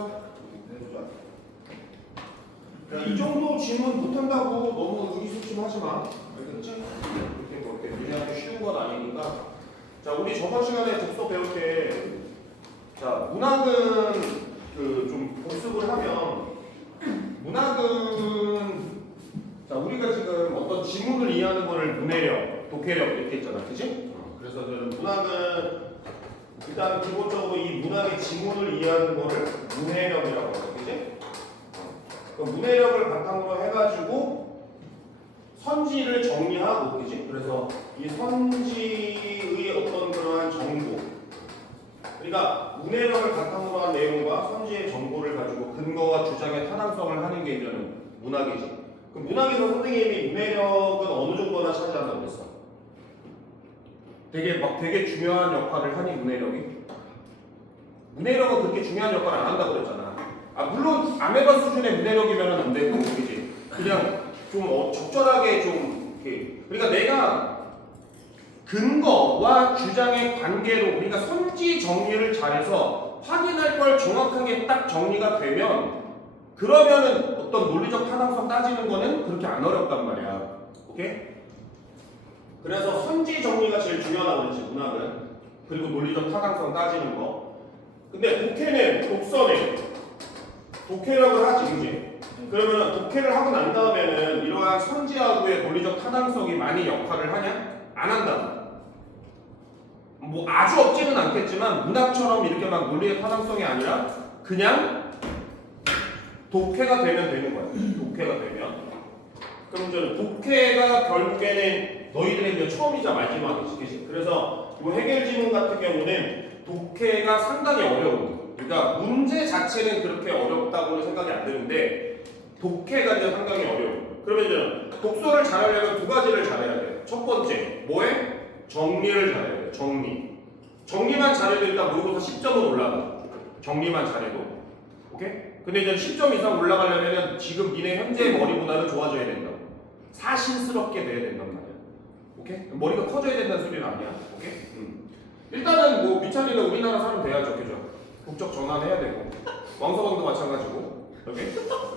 됐어? 해보자. 야, 이 정도 질문 못한다고 너무 의기소침하지 마. 알겠지? 이렇게 뭐 이렇게 우리한테 쉬운 건 아니니까. 자, 우리 저번 시간에 독서 배울 때, 자, 문학은 그 좀 복습을 하면, 문학은 자, 우리가 지금 어떤 지문을 이해하는 거를 문해력, 독해력 이렇게 했잖아, 그치? 그래서 저는 문학은 일단 기본적으로 이 문학의 지문을 이해하는 거를 문해력이라고 하죠, 그치? 그 문해력을 바탕으로 해가지고 선지를 정리하고, 그치? 그래서 이 선지의 어떤 그러한 정보, 그러니까 문해력을 바탕으로 한 내용과 선지의 정보를 가지고 근거와 주장의 타당성을 하는 게 이제는 문학이지. 그 문학에서 선생님이 문해력은 어느 정도나 차지한다고 그랬어? 되게 중요한 역할을 하니 문해력이? 문해력은 그렇게 중요한 역할을 안 한다고 그랬잖아. 아 물론 아메바 수준의 문해력이면 안 되고 그지? 그냥 좀 적절하게 좀 이렇게. 그러니까 내가 근거와 주장의 관계로 그러니까 선지 정리를 잘해서 확인할 걸 정확하게 딱 정리가 되면 그러면은 어떤 논리적 타당성 따지는 거는 그렇게 안 어렵단 말이야. 오케이? 그래서 선지 정리가 제일 중요하다고 그랬지, 문학은. 그리고 논리적 타당성 따지는 거. 근데 독해는, 독서는 독해력을 하지, 그지? 그러면 독해를 하고 난 다음에는 이러한 선지하고의 논리적 타당성이 많이 역할을 하냐? 안 한다. 뭐 아주 없지는 않겠지만 문학처럼 이렇게 막 논리의 타당성이 아니라 그냥 독해가 되면 되는 거야. 독해가 되면. 그럼 저는 독해가 결국에는 너희들의 이제 처음이자 마지막이지, 그치? 그래서 이 해결 지문 같은 경우는 독해가 상당히 어려운. 그러니까 문제 자체는 그렇게 어렵다고는 생각이 안 드는데 독해가 이제 상당히 어려워. 그러면 이제 독서를 잘하려면 두 가지를 잘해야 돼. 첫 번째, 뭐에? 정리를 잘해야 돼. 정리. 정리만 잘해도 일단 모의고사 10점은 올라가. 정리만 잘해도. 오케이? 근데 이제 10점 이상 올라가려면 지금 니네 현재 머리보다는 좋아져야 된다고. 사신스럽게 돼야 된단 말이야. 오케이? 머리가 커져야 된다는 소리는 아니야. 오케이? 일단은 뭐 미찬이는 우리나라 사람 돼야죠. 그죠? 국적 전환해야 되고. 왕서방도 마찬가지고. 오케이?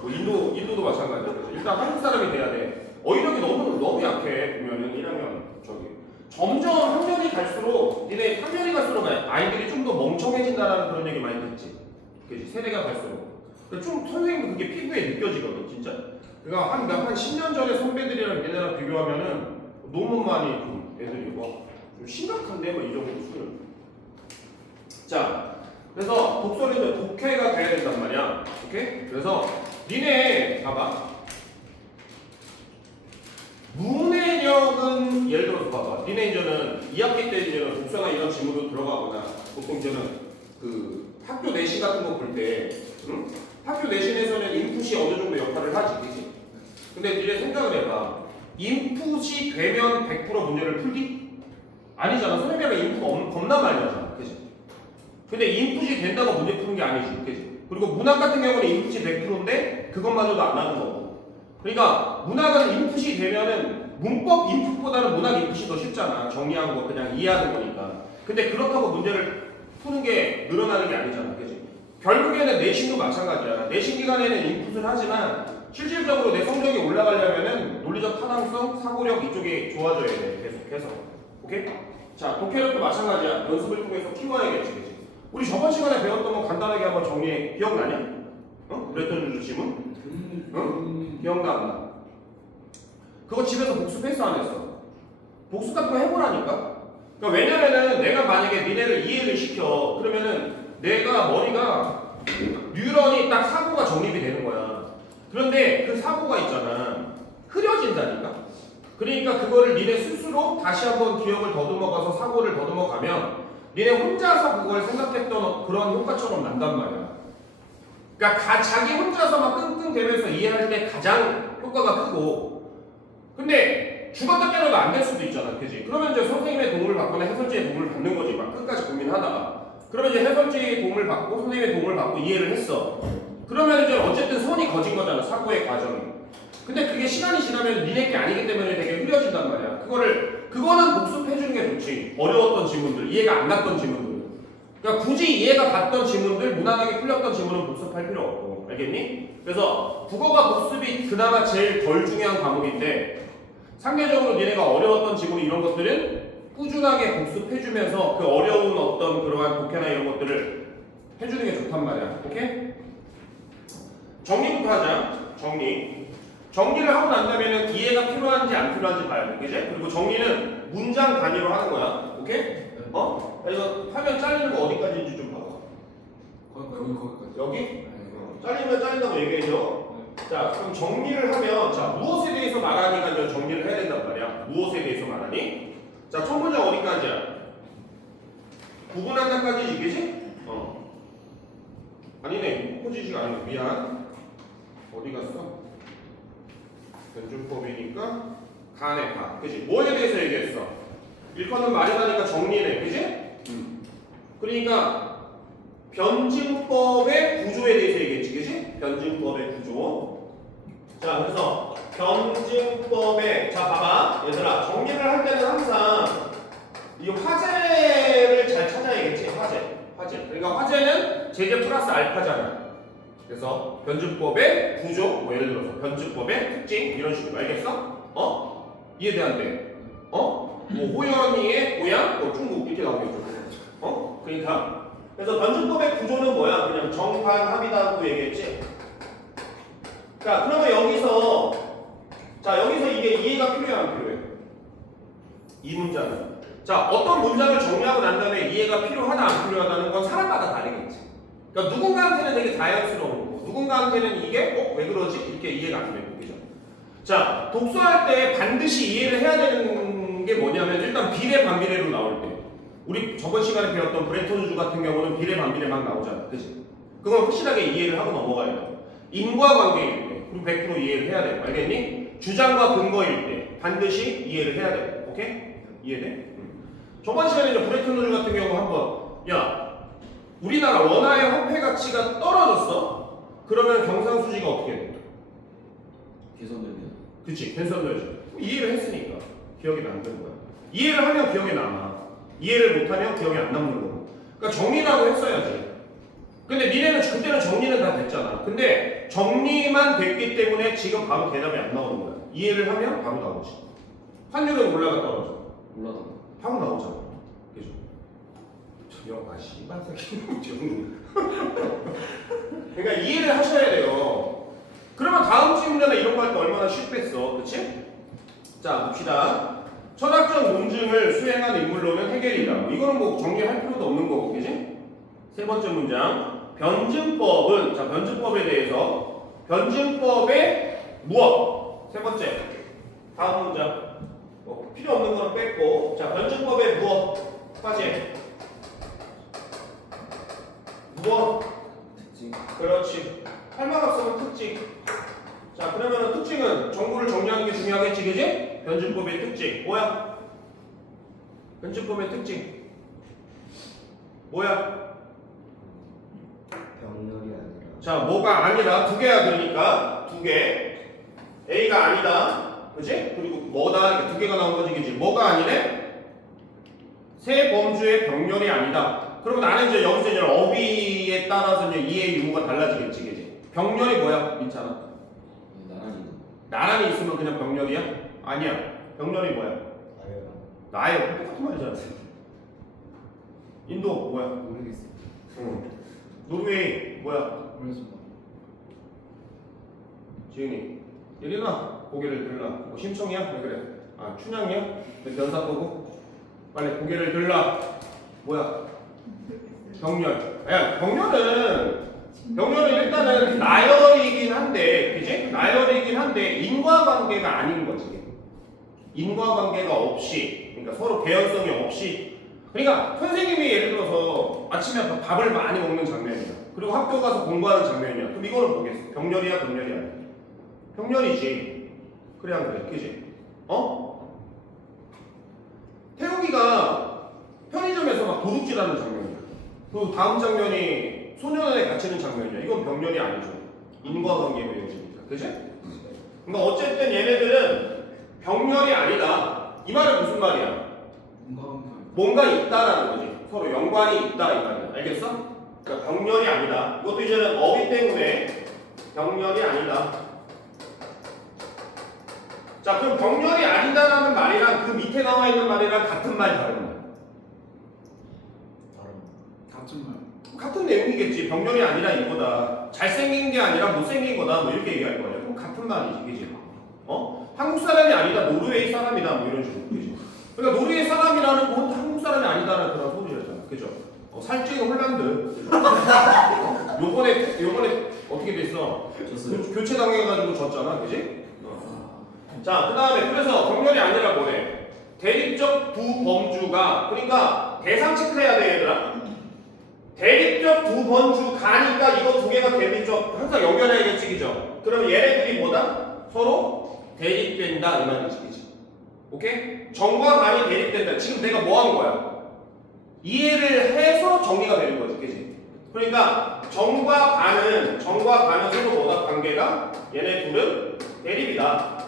뭐 인도도 마찬가지고. 일단 한국 사람이 돼야 돼. 어휘력이 너무 약해. 보면은 1학년 저기. 점점 학년이 갈수록 니네 학년이 갈수록 아이들이 좀 더 멍청해진다라는 그런 얘기 많이 듣지. 그지? 세대가 갈수록. 좀 선생님도 그게 피부에 느껴지거든, 진짜. 그러니까 한 10년 전에 선배들이랑 얘네랑 비교하면은 너무 많이 좀 애들이 뭐 좀 심각한데 뭐 이 정도 수준. 자, 그래서 독서는 독해가 돼야 된단 말이야. 오케이? 그래서 니네 봐봐. 문해력은 예를 들어서 봐봐. 니네 이제는 2학기 때 이제는 독서나 이런 질문으로 들어가거나 보통 이제는 그 학교 내신 같은 거 볼 때, 응? 학교 내신에서는 인풋이 어느 정도 역할을 하지, 그치? 근데 니네 생각을 해봐. 인풋이 되면 100% 문제를 풀기? 아니잖아. 선생님이 인풋 겁나 많이 하잖아, 그치? 근데 인풋이 된다고 문제 푸는 게 아니지, 그치? 그리고 문학 같은 경우는 인풋이 100%인데 그것마저도 안 하는 거고. 그러니까 문학은 인풋이 되면은 문법 인풋보다는 문학 인풋이 더 쉽잖아. 정리하는 거 그냥 이해하는 거니까. 근데 그렇다고 문제를 푸는 게 늘어나는 게 아니잖아, 그치? 결국에는 내신도 마찬가지야. 내신 기간에는 인풋을 하지만 실질적으로 내 성적이 올라가려면은 논리적 타당성, 사고력 이쪽이 좋아져야 돼. 계속해서. 오케이? 자, 독해력도 마찬가지야. 연습을 통해서 키워야겠지, 그치? 우리 저번 시간에 배웠던 거 간단하게 한번 정리해. 기억나냐? 어? 그랬던 질문? 응? 기억나 안 나? 그거 집에서 복습했어 안 했어? 복습 같은 거 해보라니까? 그러니까 왜냐면은 내가 만약에 니네를 이해를 시켜 그러면은 내가 머리가 뉴런이 딱 사고가 정립이 되는 거야. 그런데 그 사고가 있잖아. 흐려진다니까? 그러니까 그거를 니네 스스로 다시 한번 기억을 더듬어가서 사고를 더듬어가면 니네 혼자서 그걸 생각했던 그런 효과처럼 난단 말이야. 그러니까 자기 혼자서 막 끙끙대면서 이해할 때 가장 효과가 크고 근데 죽었다 깨어나도 안 될 수도 있잖아. 그지? 그러면 이제 선생님의 도움을 받거나 해설지의 도움을 받는 거지. 막 끝까지 고민하다가 그러면 이제 해설지의 도움을 받고 선생님의 도움을 받고 이해를 했어. 그러면 이제 어쨌든 선이 거진 거잖아. 사고의 과정이. 근데 그게 시간이 지나면 니네 게 아니기 때문에 되게 흐려진단 말이야. 그거는 복습해주는 게 좋지. 어려웠던 지문들, 이해가 안 갔던 지문들. 그러니까 굳이 이해가 갔던 지문들, 무난하게 풀렸던 지문은 복습할 필요 없고, 알겠니? 그래서 국어가 복습이 그나마 제일 덜 중요한 과목인데 상대적으로 니네가 어려웠던 지문 이런 것들은 꾸준하게 복습해주면서 그 어려운 어떤 그러한 독해나 이런 것들을 해주는 게 좋단 말이야. 오케이? 정리부터 하자. 정리를 하고 난 다음에는 이해가 필요한지 안 필요한지 봐야 돼. 그지? 그리고 정리는 문장 단위로 하는 거야. 오케이? 그래서 화면 잘리는 거 어디까지인지 좀 봐봐. 거기까지. 여기? 잘리면 잘린다고 얘기해줘. 자, 그럼 정리를 하면, 자, 무엇에 대해서 말하니까 이제 정리를 해야 된단 말이야. 무엇에 대해서 말하니? 자, 첫 문장 어디까지야? 구분한다까지지, 그지? 아니네, 포지시가 아니고, 미안. 어디 갔어? 변준법이니까, 간에 가. 그지? 뭐에 대해서 얘기했어? 일컨은 말이 나니까 정리네, 그지? 그러니까, 변증법의 구조에 대해서 얘기했지, 그지? 변증법의 구조. 자, 그래서 변증법의, 자, 봐봐. 얘들아, 정리를 할 때는 항상 이 화제를 잘 찾아야겠지, 화제. 그러니까 화제는 제제 플러스 알파잖아. 그래서 변증법의 구조, 뭐 예를 들어서 변증법의 특징, 이런 식으로. 알겠어? 이해돼안돼? 뭐 호연이의 고향, 중국 이렇게 나오겠죠. 그러니까 그래서 변증법의 구조는 뭐야? 그냥 정반합이다고 얘기했지. 자, 그러면 여기서 이게 이해가 필요해 안 필요해? 이 문장은. 자, 어떤 문장을 정리하고 난 다음에 이해가 필요하다 안 필요하다는 건 사람마다 다르겠지. 그러니까 누군가한테는 되게 자연스러운 거고, 누군가한테는 이게 왜 그러지? 이렇게 이해가 안 되고, 그죠? 자, 독서할 때 반드시 이해를 해야 되는 게 뭐냐면 일단 비례 반비례로 나올 때. 우리 저번 시간에 배웠던 브레톤주 같은 경우는 비례 반비례 막 나오잖아, 그치? 그건 확실하게 이해를 하고 넘어가야 돼. 인과관계일 때, 그리고 100% 이해를 해야 돼. 알겠니? 주장과 근거일 때 반드시 이해를 해야 돼. 오케이? 이해돼? 저번 시간에 이제 브레톤주 같은 경우 한번, 야, 우리나라 원화의 화폐 가치가 떨어졌어? 그러면 경상수지가 어떻게 돼? 개선되네요. 그치, 개선되죠. 이해를 했으니까 기억이 남는 거야. 이해를 하면 기억에 남아. 이해를 못하면 기억이 안 남는 거고. 그러니까 정리라고 했어야지. 근데 니네는 그때는 정리는 다 됐잖아. 근데 정리만 됐기 때문에 지금 바로 대답이 안 나오는 거야. 이해를 하면 바로 나오지. 확률은 올라가 떨어져. 올라가. 바로 나오잖아. 그죠? 저녁 씨발 새끼. 그러니까 이해를 하셔야 돼요. 그러면 다음 질문이나 이런 거 할 때 얼마나 쉽겠어. 그치? 자, 봅시다. 철학적 논증을 수행한 인물로는 해겔이다. 이거는 뭐 정리할 필요도 없는 거고, 그지? 세 번째 문장. 변증법은, 자, 변증법에 대해서. 변증법의 무엇? 세 번째. 다음 문장. 필요 없는 거는 뺐고. 자, 변증법의 무엇까지? 무엇? 특징. 그렇지. 할 말 없으면 특징. 자, 그러면 특징은 정보를 정리하는 게 중요하겠지, 그지? 변증법의 특징. 뭐야? 변증법의 특징. 뭐야? 병렬이 아니라. 자, 뭐가 아니라 두 개야, 그러니까. 두 개. A가 아니다. 그지? 그리고 뭐다? 이렇게 두 개가 나온 거지, 그지? 뭐가 아니래? 세 범주의 병렬이 아니다. 그러면 나는 이제 여기서 이제 어휘에 따라서 이제 이해 유무가 달라지겠지, 그지? 병렬이 뭐야? 민찬아? 나란히 있으면 그냥 병렬이야? 아니야. 병렬이 뭐야? 나예요. 똑같은 말이잖아. 인도 뭐야? 모르겠어요. 노르웨이 뭐야? 모르겠습니다. 지은이 예린아 고개를 들라. 뭐 심청이야? 왜 그래? 아 춘향이야? 왜 변사 보고? 빨리 고개를 들라. 뭐야? 병렬. 야 병렬은 일단은 나열이긴 한데, 그지? 나열이긴 한데 인과관계가 아닌 거지. 인과관계가 없이, 그러니까 서로 개연성이 없이. 그러니까 선생님이 예를 들어서 아침에 밥을 많이 먹는 장면이야. 그리고 학교 가서 공부하는 장면이야. 그럼 이거는 뭐겠어? 병렬이야, 병렬이 아니야? 병렬이지. 그래 안 그래? 그지? 태욱이가 편의점에서 막 도둑질하는 장면이야. 그리고 다음 장면이 소년원에 갇히는 장면이야. 이건 병렬이 아니죠. 인과관계로 이어집니다. 그치? 그러니까 어쨌든 얘네들은 병렬이 아니다. 이 말은 무슨 말이야? 뭔가 있다라는 거지. 서로 연관이 있다 이 말이야. 알겠어? 그러니까 병렬이 아니다. 이것도 이제는 어휘 때문에 병렬이 아니다. 자, 그럼 병렬이 아니다라는 말이랑 그 밑에 나와 있는 말이랑 같은 말 다른 말? 같은 말. 같은 내용이겠지. 병렬이 아니라 이거다. 잘생긴 게 아니라 못생긴 거다. 뭐 이렇게 얘기할 거야. 그럼 같은 말이지, 그지? 한국 사람이 아니다. 노르웨이 사람이다. 뭐 이런 식으로, 그지? 그러니까 노르웨이 사람이라는 건 한국 사람이 아니다라는 그런 소리잖아, 그죠? 살찌는 홀란드. 요번에 어떻게 됐어? 졌어요. 교체 당해가지고 졌잖아, 그지? 자, 그 다음에 그래서 병렬이 아니라 뭐래? 대립적 두 범주가, 그러니까 대상 체크해야 돼, 얘들아. 대립적 두 범주 가니까 이거 두 개가 대립적 항상 연결해야겠지, 그죠? 그러면 얘네들이 뭐다? 서로 대립된다 이 말이지, 그지? 오케이? 정과 반이 대립된다. 지금 내가 뭐 한 거야? 이해를 해서 정리가 되는 거지, 그지? 그러니까 정과 반은 서로 뭐다? 관계가 얘네 둘은 대립이다.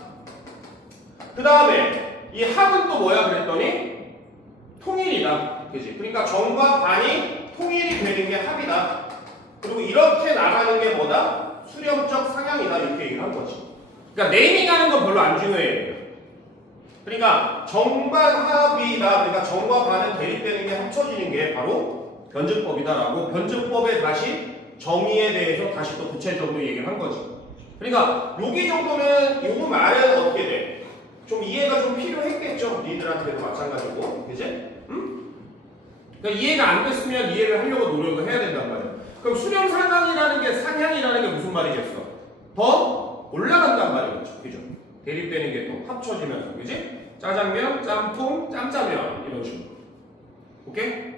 그 다음에 이 합은 또 뭐야 그랬더니 통일이다, 그지? 그러니까 정과 반이 통일이 되는 게 합이다. 그리고 이렇게 나가는 게 뭐다? 수렴적 상향이다 이렇게 얘기를 한 거지. 그러니까 네이밍하는 건 별로 안 중요해. 그러니까 정반 합이다. 그러니까 정과 반은 대립되는 게 합쳐지는 게 바로 변증법이다라고 변증법에 다시 정의에 대해서 다시 또 구체적으로 얘기를 한 거지. 그러니까 여기 정도면 요거 말은 어떻게 돼? 좀 이해가 좀 필요했겠죠. 니들한테도 마찬가지고, 그지? 응? 그러니까 이해가 안 됐으면 이해를 하려고 노력을 해야 된단 말이야. 그럼 수렴 상향이라는 게 무슨 말이겠어? 더 올라간단 말이겠죠, 그죠? 대립되는 게 또 합쳐지면서, 그지? 짜장면, 짬뽕, 짬짜면 이런 식으로. 오케이?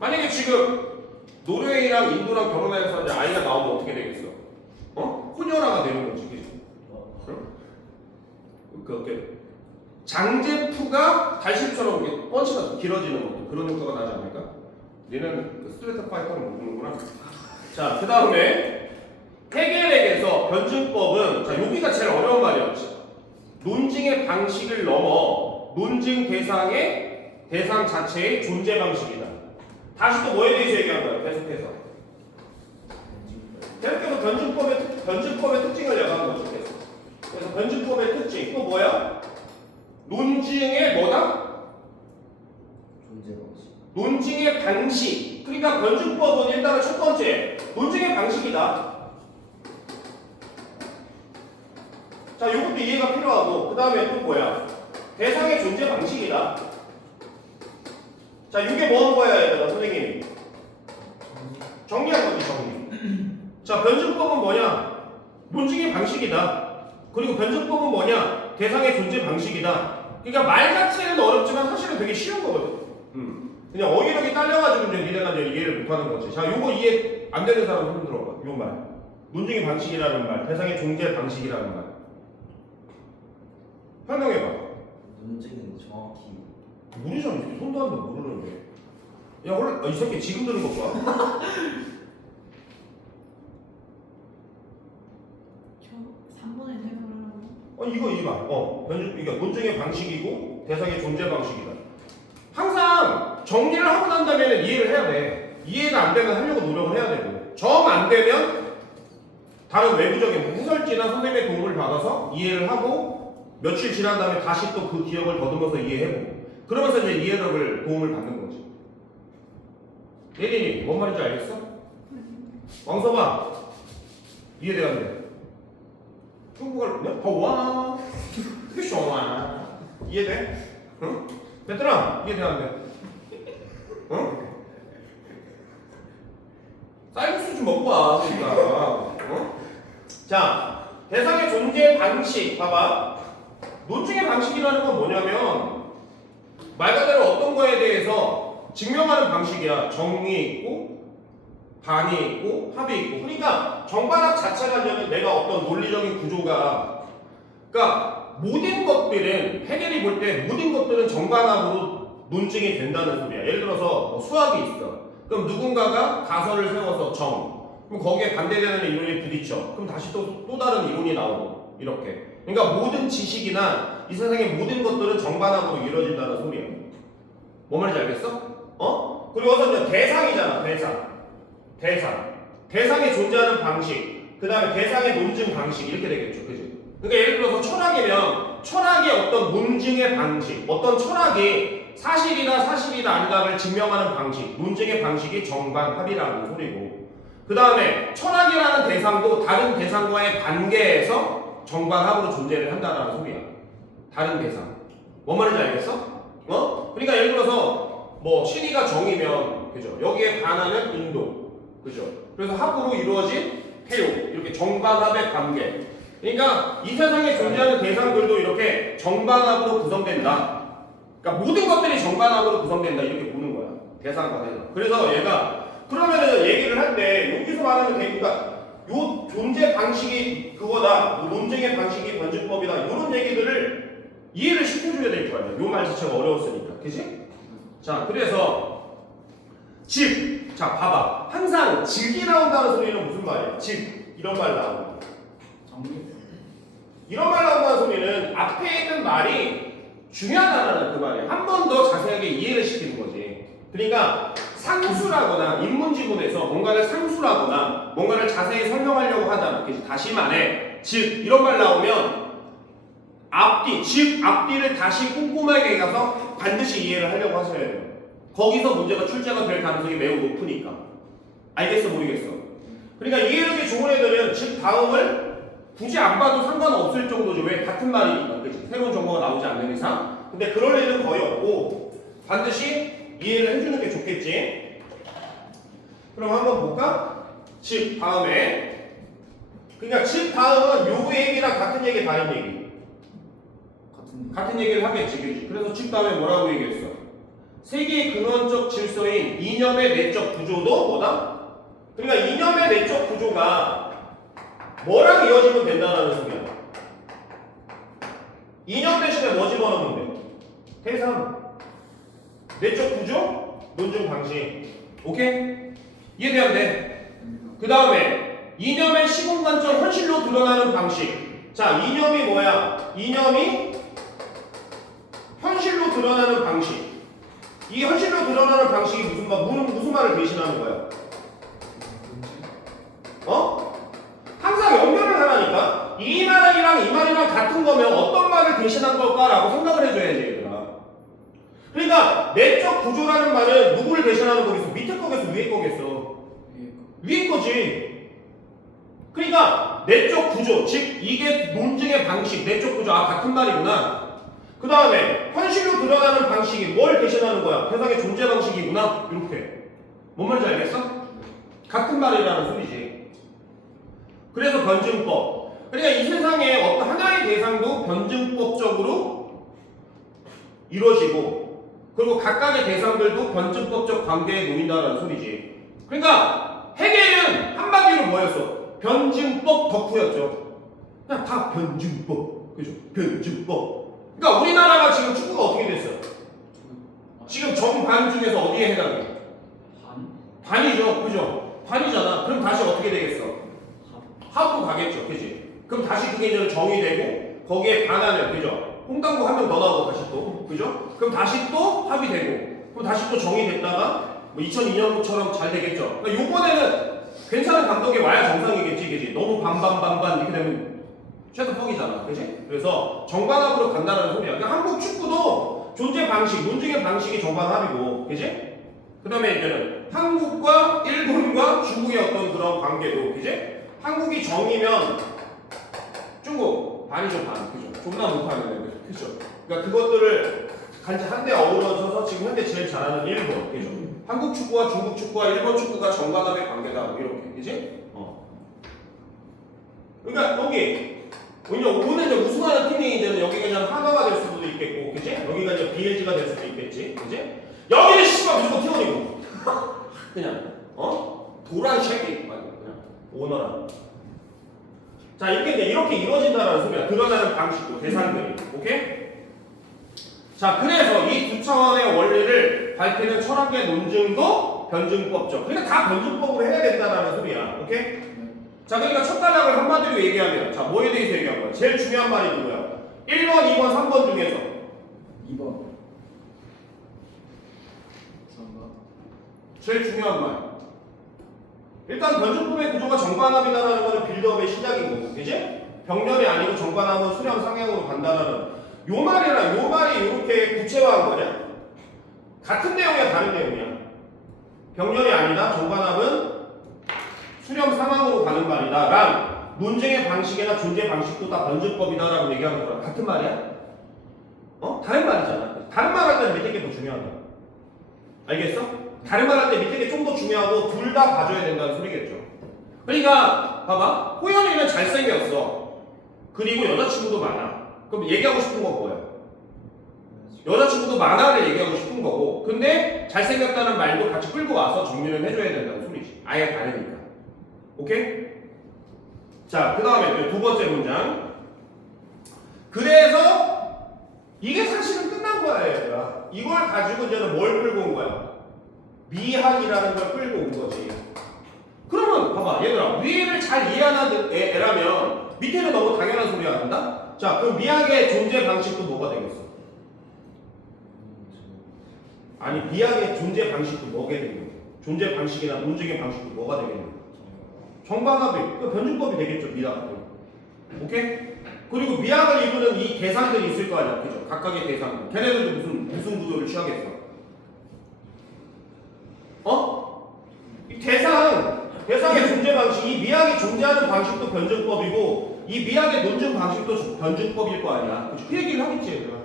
만약에 지금 노르웨이랑 인도랑 결혼해서 이제 아이가 나오면 어떻게 되겠어? 혼혈아가 되는 거지, 그지? 그렇게 장제프가 달심처럼 이렇게 펀치가 길어지는 것도 그런 효과가 나지 않을까? 얘는 스트레이트 파이터를 모르는구나. 자, 그 다음에 해겔에게서 변증법은, 자, 여기가 제일 어려운 말이었지. 논증의 방식을 넘어 논증 대상 자체의 존재 방식이다. 다시 또 뭐에 대해서 얘기한 거야? 계속해서 변증법의 특징을 얘기하는 거죠. 그래서 변증법의 특징 또 뭐야? 논증의 뭐다? 존재 방식. 논증의 방식. 그러니까 변증법은 일단은 첫 번째 논증의 방식이다. 자, 요것도 이해가 필요하고 그 다음에 또 뭐야? 대상의 존재 방식이다. 자, 요게 뭐 한 거야, 얘들아, 선생님이? 정리한 거지, 정리. 자, 변증법은 뭐냐? 논증의 방식이다. 그리고 변증법은 뭐냐? 대상의 존재 방식이다. 그러니까 말 자체는 어렵지만 사실은 되게 쉬운 거거든. 그냥 어휘력이 딸려가지고 이제 니네가 이제 이해를 못하는 거지. 자, 요거 이해 안 되는 사람 손 들어봐. 요 말. 논증의 방식이라는 말, 대상의 존재 방식이라는 말. 설명해봐. 논증은 정확히 우리 좀 이렇게 손도 안 대 모르는데. 야, 원래 이 새끼 지금 들은 것 봐. 저 3번에 해보려고. 이거 이 말. 그러니까 논증의 방식이고 대상의 존재 방식이다. 항상 정리를 하고 난 다음에는 이해를 해야 돼. 이해가 안 되면 하려고 노력을 해야 되고, 정 안 되면 다른 외부적인 해설지나 선생님의 도움을 받아서 이해를 하고 며칠 지난 다음에 다시 또 그 기억을 더듬어서 이해해보고, 그러면서 이제 이해력을 도움을 받는 거지. 예린이 뭔 말인지 알겠어? 왕서봐 이해되었네. 중국어를 와 휘쇼와 이해돼? 응? 얘들아 이해되었네. 응? 쌀국수 좀 먹고 와. 그러니까. 자, 대상의 존재 방식 봐봐. 논증의 방식이라는 건 뭐냐면 말 그대로 어떤 거에 대해서 증명하는 방식이야. 정이 있고 반이 있고 합이 있고. 그러니까 정반합 자체가 아니면 내가 어떤 논리적인 구조가, 그러니까 모든 것들은 해겔이 볼 때 모든 것들은 정반합으로 논증이 된다는 소리야. 예를 들어서 뭐 수학이 있어. 그럼 누군가가 가설을 세워서 정. 그럼 거기에 반대되는 이론이 부딪혀. 그럼 다시 또 다른 이론이 나오고 이렇게. 그러니까 모든 지식이나 이 세상의 모든 것들은 정반합으로 이루어진다는 소리야. 뭐 말인지 알겠어? 그리고 우선 대상이잖아. 대상이 존재하는 방식. 그 다음에 대상의 논증 방식 이렇게 되겠죠. 그지? 그러니까 예를 들어서 철학이면 철학의 어떤 논증의 방식, 어떤 철학이 사실이다 아니다를 증명하는 방식, 논증의 방식이 정반합이라는 소리고, 그 다음에 철학이라는 대상도 다른 대상과의 관계에서 정반합으로 존재를 한다는 소리야. 다른 대상. 뭔 말인지 알겠어? 그러니까 예를 들어서 뭐 신의가 정이면, 그죠? 여기에 반하는 인도, 그죠? 그래서 합으로 이루어진 태요, 이렇게 정반합의 관계. 그러니까 이 세상에 존재하는 대상들도 이렇게 정반합으로 구성된다. 그러니까 모든 것들이 정반합으로 구성된다 이렇게 보는 거야. 대상과 대상. 그래서 얘가 그러면은 얘기를 할 때 여기서 말하는 그러니까 요 존재 방식이 그거다, 뭐 논증의 방식이 변증법이다 이런 얘기들을 이해를 시켜줘야 될 거 아니야. 요 말 자체가 어려웠으니까, 그지? 자, 그래서 즉, 자 봐봐. 항상 즉이 나온다는 소리는 무슨 말이야? 즉 이런 말 나오는 거야. 정리. 이런 말 나온다는 소리는 앞에 있는 말이 중요하다는 그 말이에요. 한 번 더 자세하게 이해를 시키는 거지. 그러니까 상수라거나 인문지문에서 뭔가를 상수라거나 뭔가를 자세히 설명하려고 하다. 다시 말해, 즉 이런 말 나오면 앞뒤, 즉 앞뒤를 다시 꼼꼼하게 가서 반드시 이해를 하려고 하셔야 돼요. 거기서 문제가 출제가 될 가능성이 매우 높으니까. 알겠어 모르겠어? 그러니까 이해력이 좋은 애들은 즉 다음을 굳이 안 봐도 상관없을 정도죠. 왜? 같은 말이니까. 그치? 새로운 정보가 나오지 않는 이상. 근데 그럴 일은 거의 없고 반드시 이해를 해주는 게 좋겠지. 그럼 한번 볼까? 즉 다음에, 그러니까 즉 다음은 요 얘기랑 같은 얘기 다른 얘기. 같은 얘기를 하겠지. 그치? 그래서 즉 다음에 뭐라고 얘기했어? 세계의 근원적 질서인 이념의 내적 구조도 뭐다? 그러니까 이념의 내적 구조가 뭐랑 이어지면 된다는 소리야. 이념 대신에 뭐 집어넣으면 돼? 해상, 내적 구조, 논증 방식. 오케이? 이해돼야 돼. 그 다음에 이념의 시공관점 현실로 드러나는 방식. 자, 이념이 뭐야? 이념이 현실로 드러나는 방식. 이 현실로 드러나는 방식이 무슨 말을 대신하는 거야? 항상 연결을 하라니까. 이 말이랑 이 말이랑 같은 거면 어떤 말을 대신한 걸까라고 생각을 해줘야지, 얘들아. 그러니까 내적 구조라는 말은 누구를 대신하는 거겠어? 밑에 거겠어? 위에 거겠어? 위에 거지. 그러니까 내적 구조, 즉 이게 논증의 방식, 내적 구조, 같은 말이구나. 그 다음에 현실로 드러나는 방식이 뭘 대신하는 거야? 세상의 존재 방식이구나. 이렇게. 뭔 말인지 알겠어? 같은 말이라는 소리지. 그래서 변증법. 그러니까 이 세상에 어떤 하나의 대상도 변증법적으로 이루어지고, 그리고 각각의 대상들도 변증법적 관계에 놓인다는 소리지. 그러니까 해겔은 한마디로 뭐였어? 변증법 덕후였죠. 그냥 다 변증법. 그죠? 변증법. 그러니까 우리나라가 지금 축구가 어떻게 됐어? 지금 정반 중에서 어디에 해당해? 반이죠. 그죠? 반이잖아. 그럼 다시 어떻게 되겠어? 합으로 가겠죠. 그지? 그럼 다시 그게 이제 정이 되고, 거기에 반하는, 그죠? 홍당무 한 명 더 나오고 다시 또, 그죠? 그럼 다시 또 합이 되고, 그럼 다시 또 정이 됐다가, 뭐 2002년처럼 잘 되겠죠. 그러니까 요번에는 괜찮은 감독이 와야 정상이겠지, 그지? 너무 반반반반 이렇게 되면 최소 뻥이잖아. 그지? 그래서 정반합으로 간다는 소리야. 그러니까 한국 축구도 존재 방식, 논증의 방식이 정반합이고, 그지? 그 다음에 이제는 한국과 일본과 중국의 어떤 그런 관계도, 그지? 한국이 정이면 중국 반이죠, 반. 그죠? 존나 못하는 애들. 그죠? 그러니까 그것들을 간지 한데 어우러져서 지금 현재 제일 잘하는 일본. 그죠? 한국 축구와 중국 축구와 일본 축구가 정반합의 관계다. 뭐 이렇게. 그지? 그러니까 여기 오늘 이제 우승하는 팀이 이제는 여기가 이제 하나가 될 수도 있겠고, 그지? 여기가 이제 BLG가 될 수도 있겠지, 그지? 여기는 씨발 무조건 티원이고, 그냥 도란 쉐기 그냥 오너라. 자, 이렇게 이루어진다는 소리야. 드러나는 방식도 대상들이. 오케이? 자, 그래서 이 두 차원의 원리를 밝히는 철학의 논증도 변증법적. 그러니까 다 변증법으로 해야 된다는 소리야. 오케이? 자, 그러니까 첫 단락을 한마디로 얘기하면, 자, 뭐에 대해서 얘기한 거야? 제일 중요한 말이 누구야? 1번, 2번, 3번 중에서 2번. 3번. 제일 중요한 말. 일단 변증법의 구조가 정반합이다라는 거는 빌드업의 시작인 거고, 그지? 병렬이 아니고 정반합은 수렴 상향으로 간다라는 요 말이랑 요 말이 이렇게 구체화한 거냐? 같은 내용이야, 다른 내용이야? 병렬이 아니다, 정반합은 수렴 상향으로 가는 말이다. 랑 논증의 방식이나 존재 방식도 다 변증법이다라고 얘기하는 거랑 같은 말이야? 다른 말이잖아. 다른 말 할 때는 밑에 게 더 중요하다. 알겠어? 다른 말 할 때 밑에 게 좀 더 중요하고 둘 다 봐줘야 된다는 소리겠죠. 그러니까 봐봐. 호연이는 잘생겼어. 그리고 여자친구도 많아. 그럼 얘기하고 싶은 건 뭐야? 여자친구도 많아를 얘기하고 싶은 거고, 근데 잘생겼다는 말도 같이 끌고 와서 정리를 해줘야 된다는 소리지. 아예 다르니까. 오케이? 자, 그 다음에 두 번째 문장. 그래서 이게 사실은 끝난 거야, 얘들아. 이걸 가지고 이제는 뭘 끌고 온 거야? 미학이라는 걸 끌고 온 거지. 그러면 봐봐, 얘들아. 위를 잘 이해하는 애라면 밑에는 너무 당연한 소리 안 한다? 자, 그럼 미학의 존재 방식도 뭐가 되겠어? 아니, 미학의 존재 방식도 뭐게 되는 거야? 존재 방식이나 논증의 방식도 뭐가 되겠는 거야? 정반합이, 그 변증법이 되겠죠, 미학도. 오케이? 그리고 미학을 이루는 이 대상들이 있을 거 아니야, 그죠? 각각의 대상들. 걔네들도 무슨 구조를 취하겠어? 이 대상의 존재 방식, 이 미학이 존재하는 방식도 변증법이고, 이 미학의 논증 방식도 변증법일 거 아니야. 그죠? 그 얘기를 하겠지, 얘들아.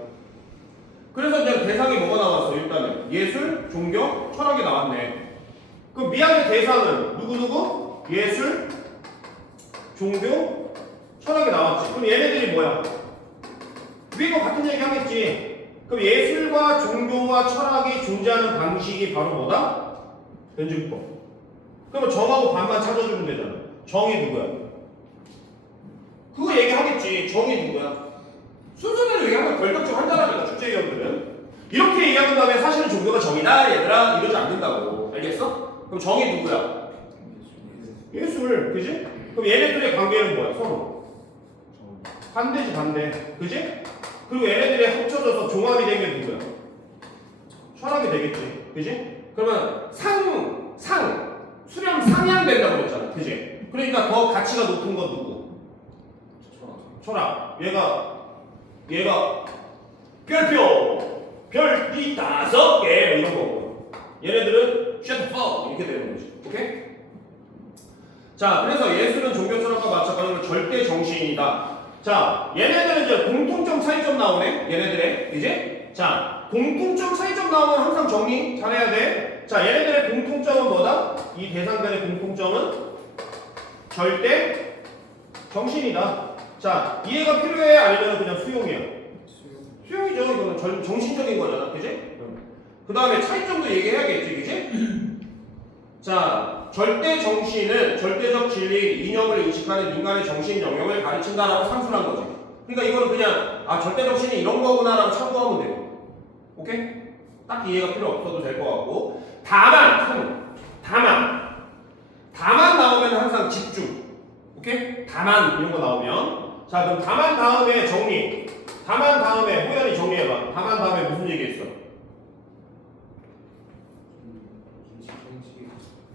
그래서 이제 대상이 뭐가 나왔어? 일단은 예술, 종교, 철학이 나왔네. 그럼 미학의 대상은 누구? 예술, 종교, 철학이 나왔지. 그럼 얘네들이 뭐야? 위과 같은 얘기 하겠지. 그럼 예술과 종교와 철학이 존재하는 방식이 바로 뭐다? 변증법. 그러면 정하고 반만 찾아주면 되잖아. 정이 누구야? 그거 얘기하겠지. 정이 누구야? 순서대로 얘기하면 결격적 한다라니까, 출제위원들은. 이렇게 얘기하는 다음에 사실은 종교가 정이다, 얘들아. 이러지 않는다고. 알겠어? 그럼 정이 누구야? 예술. 그지? 그럼 얘네들의 관계는 뭐야? 서로. 반대지, 반대. 그지? 그리고 얘네들이 합쳐져서 종합이 된 게 누구야? 철학이 되겠지. 그지? 그러면 수렴 상향된다고 그랬잖아. 그지? 그러니까 더 가치가 높은 건 누구? 철학. 얘가 별이 5개 이런 거고. 얘네들은 shut the fuck 이렇게 되는 거지. 오케이? 자, 그래서 예술은 종교 철학과 마찬가지로 절대 정신이다. 자, 얘네들은 이제 공통점 차이점 나오네. 얘네들의 이제 자, 공통점 차이점 나오면 항상 정리 잘해야 돼. 자, 얘네들의 공통점은 뭐다? 이 대상들의 공통점은 절대 정신이다. 자, 이해가 필요해? 아니면 그냥 수용이야? 수용이죠. 이거는 정신적인 거잖아. 그지? 그 다음에 차이점도 얘기해야겠지. 그지? 자, 절대 정신은 절대적 진리, 이념을 인식하는 인간의 정신 영역을 가르친다라고 상술한 거지. 그러니까 이거는 그냥 절대 정신이 이런 거구나라고 참고하면 돼요. 오케이? 딱 이해가 필요 없어도 될 것 같고. 다만 나오면 항상 집중. 오케이? 다만 이런 거 나오면. 자, 그럼 다만 다음에 정리. 다만 다음에 호연이 정리해봐. 다만 다음에 무슨 얘기했어?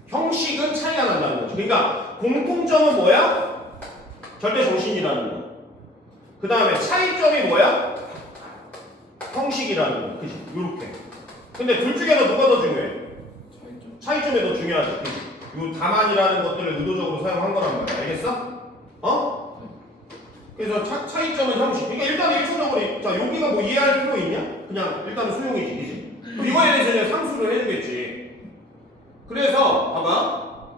형식은 차이가 난다는 거죠. 그러니까 공통점은 뭐야? 절대 정신이라는 거. 그 다음에 차이점이 뭐야? 형식이라는 거. 그치? 요렇게. 근데 둘 중에서 누가 더 중요해? 차이점이 더 중요하지. 그치? 요 다만이라는 것들을 의도적으로 사용한 거란 말이야. 알겠어? 그래서 차이점은 형식. 그러니까 일단 1차적으로 자, 여기가 뭐 이해할 필요 있냐? 그냥 일단은 수용이지. 그치? 이거에 대해서 그냥 상수를 해주겠지. 그래서 봐봐,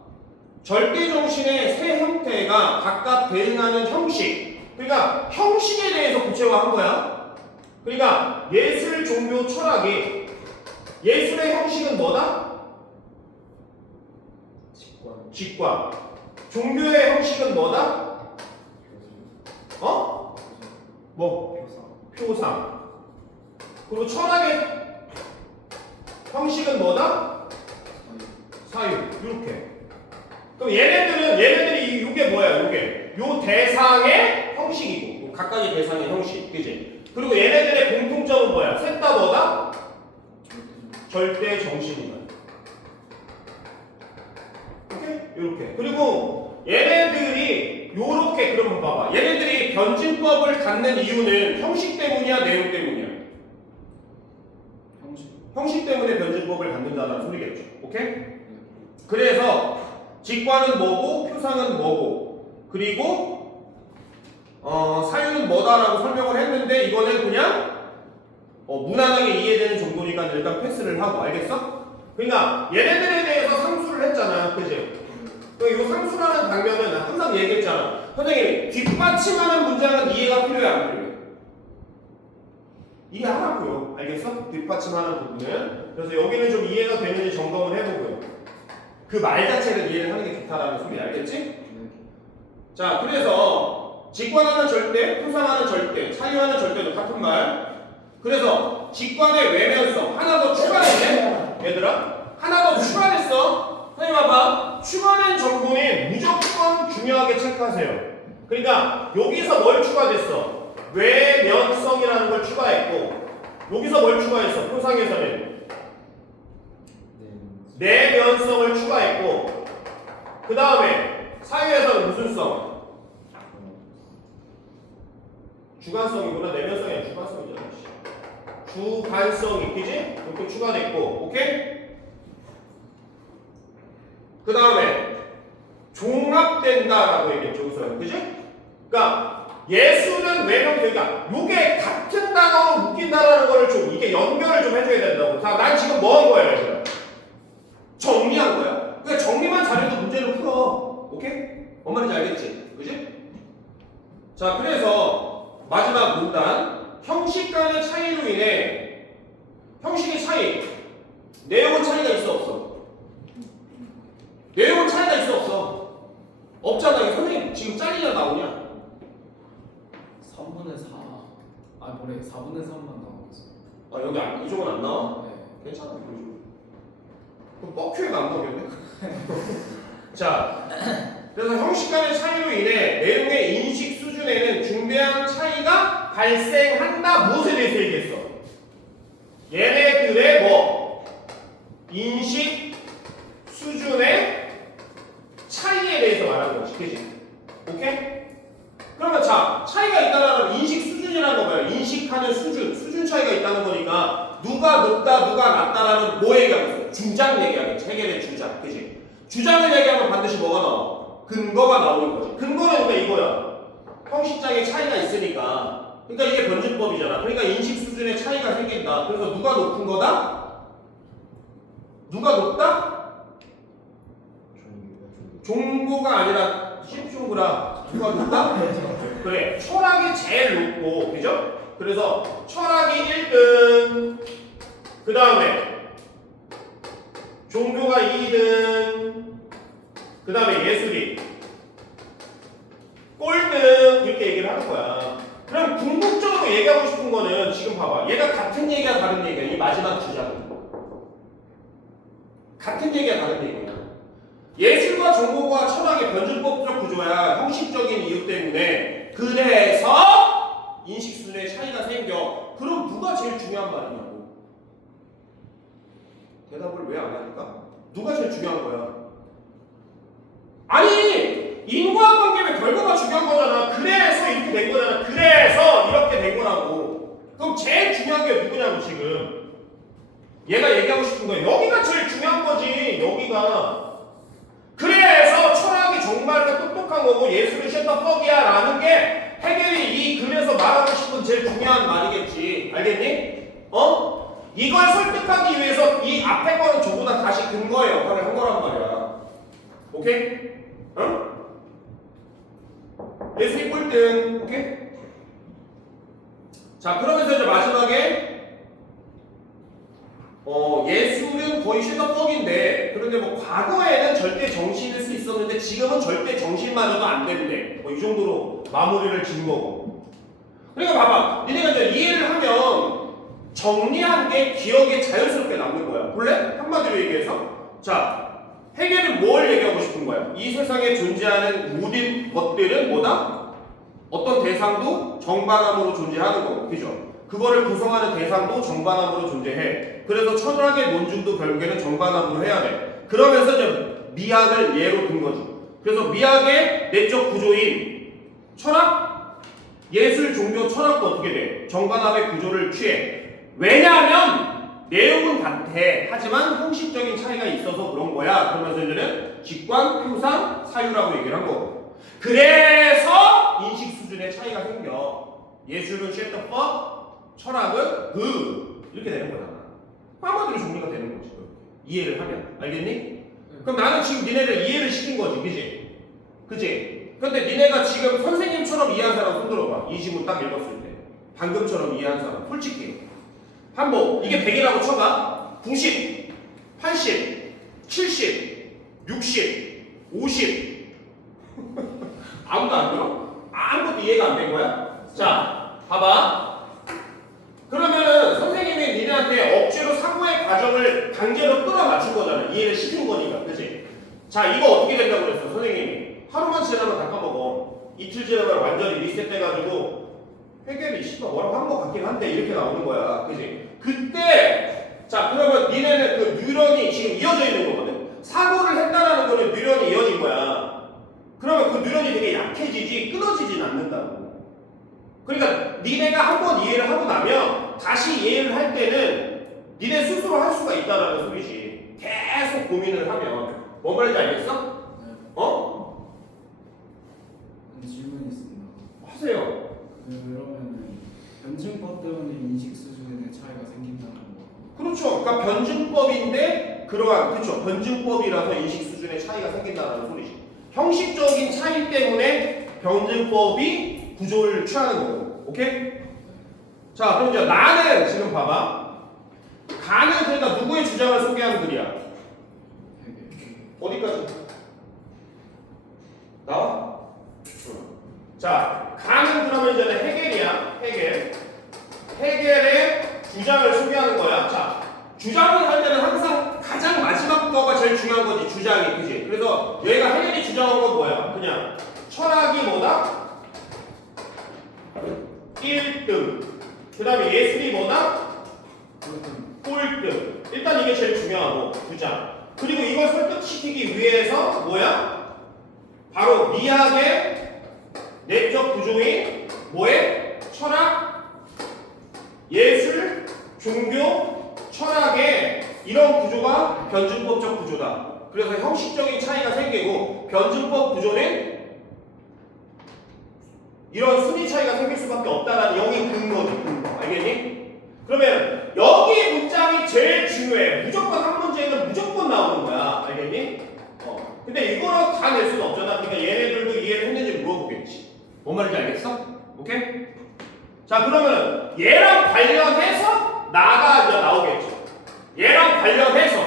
절대정신의 세 형태가 각각 대응하는 형식. 그러니까 형식에 대해서 구체화한 거야. 그러니까 예술, 종교, 철학이 예술의 형식은 뭐다? 직관. 종교의 형식은 뭐다? 표상. 그리고 철학의 형식은 뭐다? 사유. 이렇게. 그럼 얘네들이 이게 뭐야? 요 대상의 형식이고, 각각의 대상의 형식, 그지? 그리고 얘네들의 공통점은 뭐야? 셋 다 뭐다? 절대 정신이다. 이렇게. 그리고 얘네들이 요렇게 그러면 봐봐. 얘네들이 변진법을 갖는 이유는 형식 때문이야, 내용 때문이야? 형식 때문에 변진법을 갖는다는 소리겠죠. 오케이? 그래서 직관은 뭐고 표상은 뭐고 그리고 사유는 뭐다라고 설명을 했는데 이거는 그냥 무난하게 이해되는 정도니까 일단 패스를 하고 알겠어? 그러니까 얘네들에 대해서 상수를 했잖아. 그지? 이 상수라는 장면은 항상 얘기했잖아. 선생님 뒷받침하는 문장은 이해가 필요해 안 필요해? 이해하라고요. 알겠어? 뒷받침하는 부분은. 그래서 여기는 좀 이해가 되는지 점검을 해보고요. 그 말 자체를 이해를 하는 게 좋다라는 소리 알겠지? 자, 그래서 직관하는 절대, 표상하는 절대, 차유하는 절대도 같은 말. 그래서 직관의 외면성 하나 더 추가했네? 얘들아? 하나 더 추가했어. 선생님 봐봐. 추가된 정보는 무조건 중요하게 체크하세요. 그러니까 여기서 뭘 추가됐어? 외면성이라는 걸 추가했고 여기서 뭘 추가했어? 표상에서는 내면성을 추가했고 그 다음에 사유에서는 무슨 성? 주관성이구나. 내면성이 아니라 주관성이잖아. 주관성이 그지? 이렇게 추가됐고 오케이? 그 다음에 종합된다라고 얘기했죠. 우선 그지? 그러니까 예수는 외명되니까 요게 같은 단어로 묶인다라는 거를 좀 이게 연결을 좀 해줘야 된다고. 자, 난 지금 뭐 한 거야, 얘들아? 정리한 거야. 그러니까 정리만 잘해도 문제를 풀어. 오케이? 뭔 말인지 알겠지? 그지? 자, 그래서 마지막 문단 형식 간의 차이로 인해 형식의 차이 내용은 차이가 있어 없어? 내용은 차이가 있어 없어? 없잖아. 이거 선생님 지금 짤이냐 나오냐? 3분의 4. 아, 뭐래? 4분의 3만 나오고 있어. 아, 여기 이쪽은 안 나와? 네. 괜찮아. 그럼 뻑큐에가 안 나오겠네? 자, 그래서 형식 간의 차이로 인해 내용의 인식 수준에는 중대한 차이가 발생한다. 무엇에 대해서 얘기했어? 얘네들의 뭐? 인식 수준의 차이에 대해서 말하는 것이 그지? 오케이? 그러면 자, 차이가 있다라는 인식 수준이라는 거 뭐야? 인식하는 수준 차이가 있다는 거니까 누가 높다, 누가 낮다라는 뭐 얘기하고 있어? 주장 얘기하겠지. 해결의 주장, 그지? 주장을 얘기하면 반드시 뭐가 나와? 근거가 나오는 거지. 근거는 그러니까 이거야. 형식장의 차이가 있으니까. 그러니까 이게 변증법이잖아. 그러니까 인식 수준의 차이가 생긴다. 그래서 누가 높은 거다? 누가 높다? 종고가 아니라 십종구라. 누가 높다? 그래. 철학이 제일 높고, 그죠? 그래서 철학이 1등. 그 다음에 종교가 2등. 그 다음에 예술이 꼴등. 이렇게 얘기를 하는 거야. 그럼 궁극적으로 얘기하고 싶은 거는 지금 봐봐. 얘가 같은 얘기야 다른 얘기야? 이 마지막 주장은 같은 얘기야 다른 얘기야? 예술과 종교와 철학의 변증법적 구조야. 형식적인 이유 때문에. 그래서 인식수준의 차이가 생겨. 그럼 누가 제일 중요한 말이냐고. 대답을 왜 안 하니까? 누가 제일 중요한 거야? 아니, 인과관계의 결과가 중요한 거잖아. 그래서 이렇게 된 거잖아. 그래서 이렇게 된 거라고. 그럼 제일 중요한 게 누구냐고 지금. 얘가 얘기하고 싶은 거야. 여기가 제일 중요한 거지. 여기가. 그래서 철학이 정말로 똑똑한 거고 예술은 셔터퍽이야 라는 게 해결이 이 글에서 말하고 싶은 제일 중요한 말이겠지. 알겠니? 이걸 설득하기 위해서 이 앞에 거는 전부 다 다시 근거의 역할을 한 거란 말이야. 오케이? 응? 예술이 꼴등. 오케이? 자, 그러면서 이제 마지막에 예술은 거의 슈터퍽인데 그런데 뭐 과거에는 절대 정신일 수 있었는데 지금은 절대 정신마저도 안 된대. 뭐 이 정도로 마무리를 지은 거고. 그러니까 봐봐. 니네가 이제 이해를 하면 정리한 게 기억에 자연스럽게 남는 거야. 볼래? 한마디로 얘기해서. 자, 해결은 뭘 얘기하고 싶은 거야? 이 세상에 존재하는 모든 것들은 뭐다? 어떤 대상도 정반함으로 존재하는 거고. 그죠? 그거를 구성하는 대상도 정반함으로 존재해. 그래서 철학의 논증도 결국에는 정반함으로 해야 돼. 그러면서 이제 미학을 예로 든 거죠. 그래서 미학의 내적 구조인 철학, 예술, 종교, 철학도 어떻게 돼? 정반합의 구조를 취해. 왜냐하면 내용은 같아. 하지만 형식적인 차이가 있어서 그런 거야. 그러면서 이제는 직관, 표상, 사유라고 얘기를 한 거고. 그래서 인식 수준의 차이가 생겨. 예술은 쉐터법, 철학은 이렇게 되는 거잖아. 한마디로 정리가 되는 거지. 이해를 하면. 알겠니? 그럼 나는 지금 니네를 이해를 시킨 거지. 그지? 그지? 근데 니네가 지금 선생님처럼 이해한 사람 손 들어봐. 이 지문 딱 읽었을 때. 방금처럼 이해한 사람. 솔직히. 한번 이게 100이라고 쳐봐. 90, 80, 70, 60, 50. 아무도 안 들어? 아무것도 이해가 안 된 거야? 자, 봐봐. 그러면은 선생님이 니네한테 억지로 사고의 과정을 강제로 끌어맞춘 거잖아. 이해를 시킨 거니까. 그치? 자, 이거 어떻게 된다고 그랬어? 선생님이. 하루만 지나면 다 까먹어. 이틀 지나면 완전히 리셋돼가지고 해결이 씨발 뭐라고 한 거 같긴 한데 이렇게 나오는 거야. 그치? 그때 자 그러면 니네는 그 뉴런이 지금 이어져 있는 거거든. 사고를 했다라는 거는 뉴런이 이어진 거야. 그러면 그 뉴런이 되게 약해지지 끊어지진 않는다고. 그러니까 니네가 한번 이해를 하고 나면 다시 이해를 할 때는 니네 스스로 할 수가 있다라는 소리지. 계속 고민을 하면 뭔 말인지 알겠어? 네. 어? 질문이 있습니다. 하세요. 그러면은 변증법 때문에 인식 수준의 차이가 생긴다는 거. 그렇죠. 그러니까 변증법인데 그러한 그렇죠. 변증법이라서 인식 수준의 차이가 생긴다는 소리지. 형식적인 차이 때문에 변증법이 구조를 취하는 거고. 오케이? 자, 그럼 이제 나는 지금 봐봐. 가는 그러니까 누구의 주장을 소개하는 글이야? 어디까지? 나와? 자, 가는 그러면 이제는 해겔이야. 해겔의 주장을 소개하는 거야. 자, 주장을 할 때는 항상 가장 마지막 거가 제일 중요한 거지. 주장이, 그지? 그래서 여기가 해겔이 주장한 건 뭐야? 그냥 철학이 뭐다? 1등. 그 다음에 예술이 뭐다? 꼴등. 일단 이게 제일 중요하고 주장. 그리고 이걸 설득시키기 위해서 뭐야? 바로 미학의 내적 구조인 뭐에? 철학, 예술, 종교, 철학의 이런 구조가 변증법적 구조다. 그래서 형식적인 차이가 생기고 변증법 구조는 이런 순위 차이가 생길 수밖에 없다라는 여기 근거지. 근거. 알겠니? 그러면 여기 문장이 제일 중요해. 무조건 한 문제에는 무조건 나오는 거야. 알겠니? 근데 이거를 다 낼 수는 없잖아. 그러니까 얘네들도 이해를 했는지 물어보겠지. 뭔 말인지 알겠어? 오케이? 자, 그러면 얘랑 관련해서 나가 이제 나오겠죠. 얘랑 관련해서.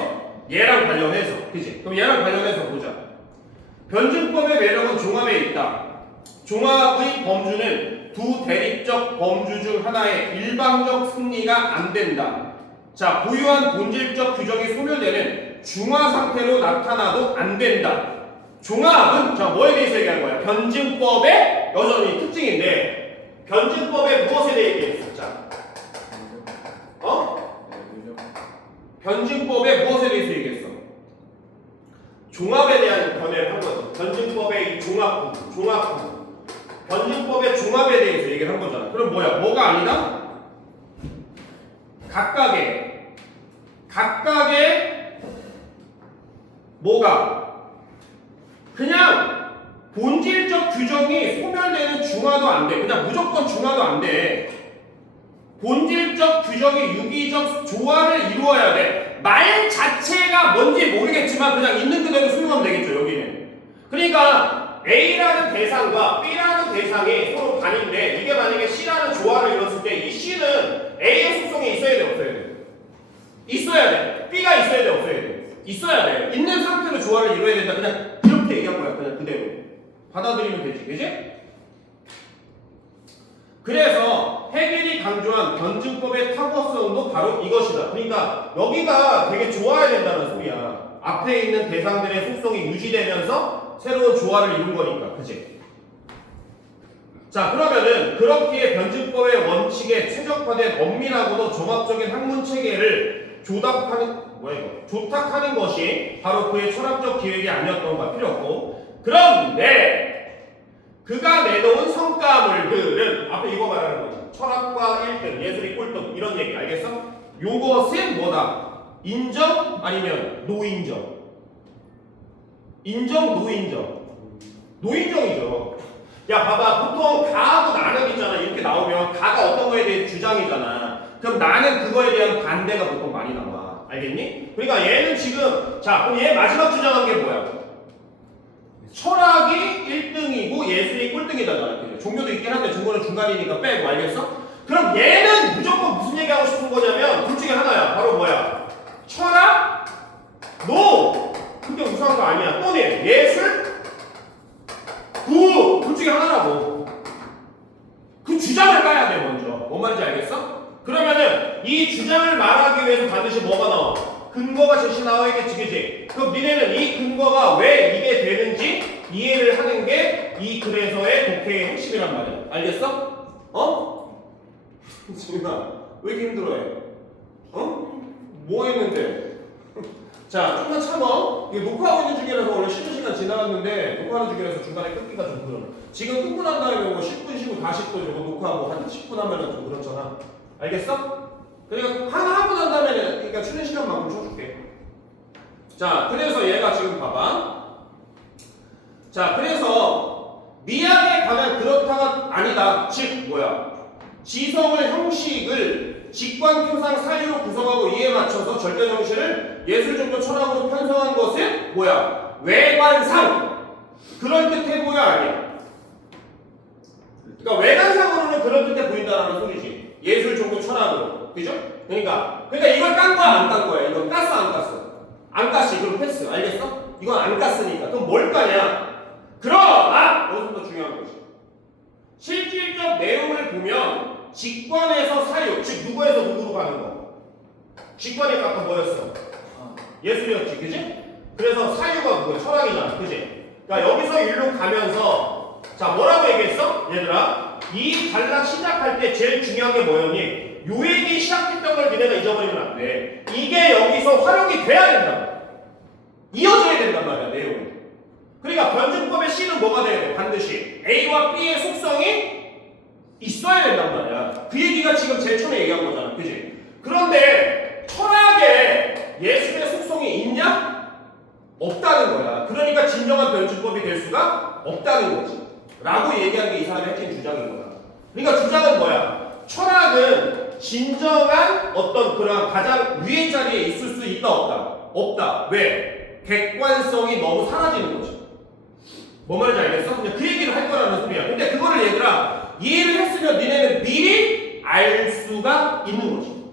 그치? 그럼 얘랑 관련해서 보자. 변증법의 매력은 종합에 있다. 종합의 범주는 두 대립적 범주 중 하나의 일방적 승리가 안 된다. 자, 보유한 본질적 규정이 소멸되는 중화 상태로 나타나도 안 된다. 종합은 자 뭐에 대해서 얘기하는 거야? 변증법의 여전히 특징인데 변증법의 무엇에 대해 얘기했어? 자, 변증법의 무엇에 대해서 얘기했어? 종합에 대한 견해를 한 거죠. 변증법의 이 종합부. 변증법의 종합에 대해서 얘기를 한 거잖아. 그럼 뭐야? 뭐가 아니다? 각각의 뭐가? 그냥 본질적 규정이 소멸되는 중화도 안 돼. 그냥 무조건 중화도 안 돼. 본질적 규정이 유기적 조화를 이루어야 돼. 말 자체가 뭔지 모르겠지만 그냥 있는 그대로 수용하면 되겠죠. 여기는. 그러니까 A라는 대상과 B라는 대상이 서로 반인데 이게 만약에 C라는 조화를 이뤘을 때 이 C는 A의 속성이 있어야 돼, 없어야 돼? 있어야 돼. B가 있어야 돼, 없어야 돼? 있어야 돼. 있는 상태로 조화를 이루어야 된다. 그냥 이렇게 얘기한 거야. 그냥 그대로. 받아들이면 되지. 그지? 그래서 해겔이 강조한 변증법의 타고성도 바로 이것이다. 그러니까 여기가 되게 좋아야 된다는 소리야. 앞에 있는 대상들의 속성이 유지되면서 새로운 조화를 이룬 거니까. 그치? 자, 그러면은 그렇기에 변증법의 원칙에 최적화된 엄밀하고도 종합적인 학문 체계를 조답하는 뭐야 이거? 조탁하는 것이 바로 그의 철학적 기획이 아니었던가 필요 없고. 그런데 그가 내놓은 성과물들은 앞에 이거 말하는 거지. 철학과 1등, 예술이 꼴등 이런 얘기 알겠어? 요것은 뭐다? 인정 아니면 노인정? 인정, 노인정? 노인정이죠. 야 봐봐, 보통 가하고 나는 있잖아. 이렇게 나오면 가가 어떤 거에 대해 주장이잖아. 그럼 나는 그거에 대한 반대가 보통 많이 나와. 알겠니? 그러니까 얘는 지금 자 그럼 얘 마지막 주장한 게 뭐야? 철학이 1등이고 예술이 꼴등이잖아. 종교도 있긴 한데 종교는 중간이니까 빼고 알겠어? 그럼 얘는 무조건 무슨 얘기하고 싶은 거냐면 둘 중에 하나야. 바로 뭐야? 철학? 노! 그게 우수한 거 아니야. 또는 예술? 구! 둘 중에 하나라고. 그 주장을 까야 돼 먼저. 뭔 말인지 알겠어? 그러면은 이 주장을 말하기 위해서 반드시 뭐가 나와? 근거가 제시 나와야겠지, 그지? 그럼 니네는 이 근거가 왜 이게 되는지 이해를 하는 게 이 글에서의 독해의 핵심이란 말이야. 알겠어? 어? 지민아, 왜 이렇게 힘들어해? 어? 뭐 했는데? 자, 좀만 참어. 이게 녹화하고 있는 중이라서 원래 쉬는 시간 지나갔는데 녹화하는 중이라서 중간에 끊기가 좀 그러네. 지금 끊고 난 다음에 뭐 10분 쉬고 다시 또 이거 녹화하고 한 10분 하면은 좀 그렇잖아. 알겠어? 그러니까 하나 하고 난 다음에는 그러니까 쉬는 시간만큼 쳐줄게. 자, 그래서 얘가 지금 봐봐. 자, 그래서 미학에 관한 그렇다가 아니다. 즉 뭐야? 지성을 형식을 직관표상 사유로 구성하고 이에 맞춰서 절대 정신을 예술 종교 철학으로 편성한 것은 뭐야? 외관상 그럴듯해 보여 아니야? 그러니까 외관상으로는 그럴듯해 보인다라는 소리지. 예술 종교 철학으로. 그죠? 그러니까 이걸 깐 거야 안 깐 거야? 이거 깠어 안 깠어? 안 깠지. 그럼 패스. 알겠어? 이건 안 깠으니까. 그럼 뭘 까냐? 그러나 여기서부터 중요한 것이 실질적 내용을 보면 직관에서 사유, 즉 누구에서 누구로 가는 거? 직관이니까 아까 뭐였어? 예술이었지, 그지? 그래서 사유가 누구야? 철학이잖아, 그지? 그러니까 여기서 일로 가면서 자 뭐라고 얘기했어? 얘들아 이 단락 시작할 때 제일 중요한 게 뭐였니? 요 얘기 시작했던 걸 니네가 잊어버리면 안 돼. 이게 여기서 활용이 돼야 된다. 이어져야 된단 말이야, 내용이. 그러니까 변증법의 C는 뭐가 돼야 돼? 반드시 A와 B의 속성이 있어야 된단 말이야. 그 얘기가 지금 제일 처음에 얘기한 거잖아, 그지? 그런데 철학에 예술의 속성이 있냐? 없다는 거야. 그러니까 진정한 변증법이 될 수가 없다는 거지. 라고 얘기한 게 이 사람의 핵심 주장인 거야. 그러니까 주장은 뭐야? 철학은 진정한 어떤 그런 가장 위의 자리에 있을 수 있다 없다? 없다. 왜? 객관성이 너무 사라지는 거지. 뭐 말인지 알겠어? 그냥 그 얘기를 할 거라는 소리야. 근데 그거를 얘들아 이해를 했으면 니네는 미리 알 수가 있는 거지.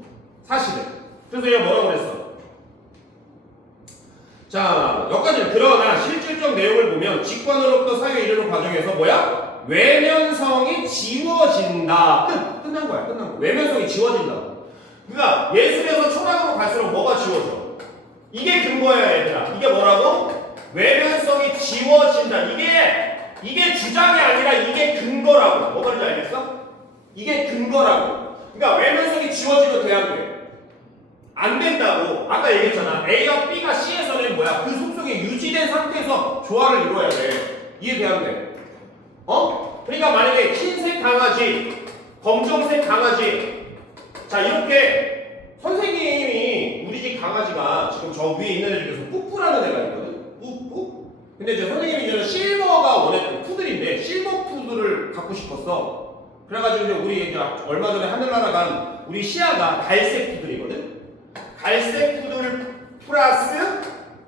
사실은. 그래서 얘가 뭐라고 그랬어? 자, 여기까지는 그러나 실질적 내용을 보면 직관으로부터 사유에 이르는 과정에서 뭐야? 외면성이 지워진다. 끝난 거야. 끝난 거. 외면성이 지워진다고. 그러니까 예술에서 철학으로 갈수록 뭐가 지워져? 이게 근거야, 얘들아. 이게 뭐라고? 외면성이 지워진다. 이게 주장이 아니라 이게 근거라고. 뭐 말인지 알겠어? 이게 근거라고. 그러니까 외면성이 지워지면 돼야 돼. 안 된다고. 아까 얘기했잖아. A와 B가 C에서는 뭐야? 그 속성이 유지된 상태에서 조화를 이루어야 돼. 이해돼야 돼. 어? 그러니까 만약에 흰색 강아지, 검정색 강아지. 자, 이렇게 선생님이 우리 집 강아지가 지금 저 위에 있는 애 중에서 뿌뿌라는 애가 있거든. 뿌뿌. 근데 이제 선생님이 이제는 실버가 원했던 푸들인데 실버 푸들을 갖고 싶었어. 그래가지고 이제 우리 이제 얼마 전에 하늘나라 간 우리 시아가 갈색 푸들이거든. 갈색 푸들 플러스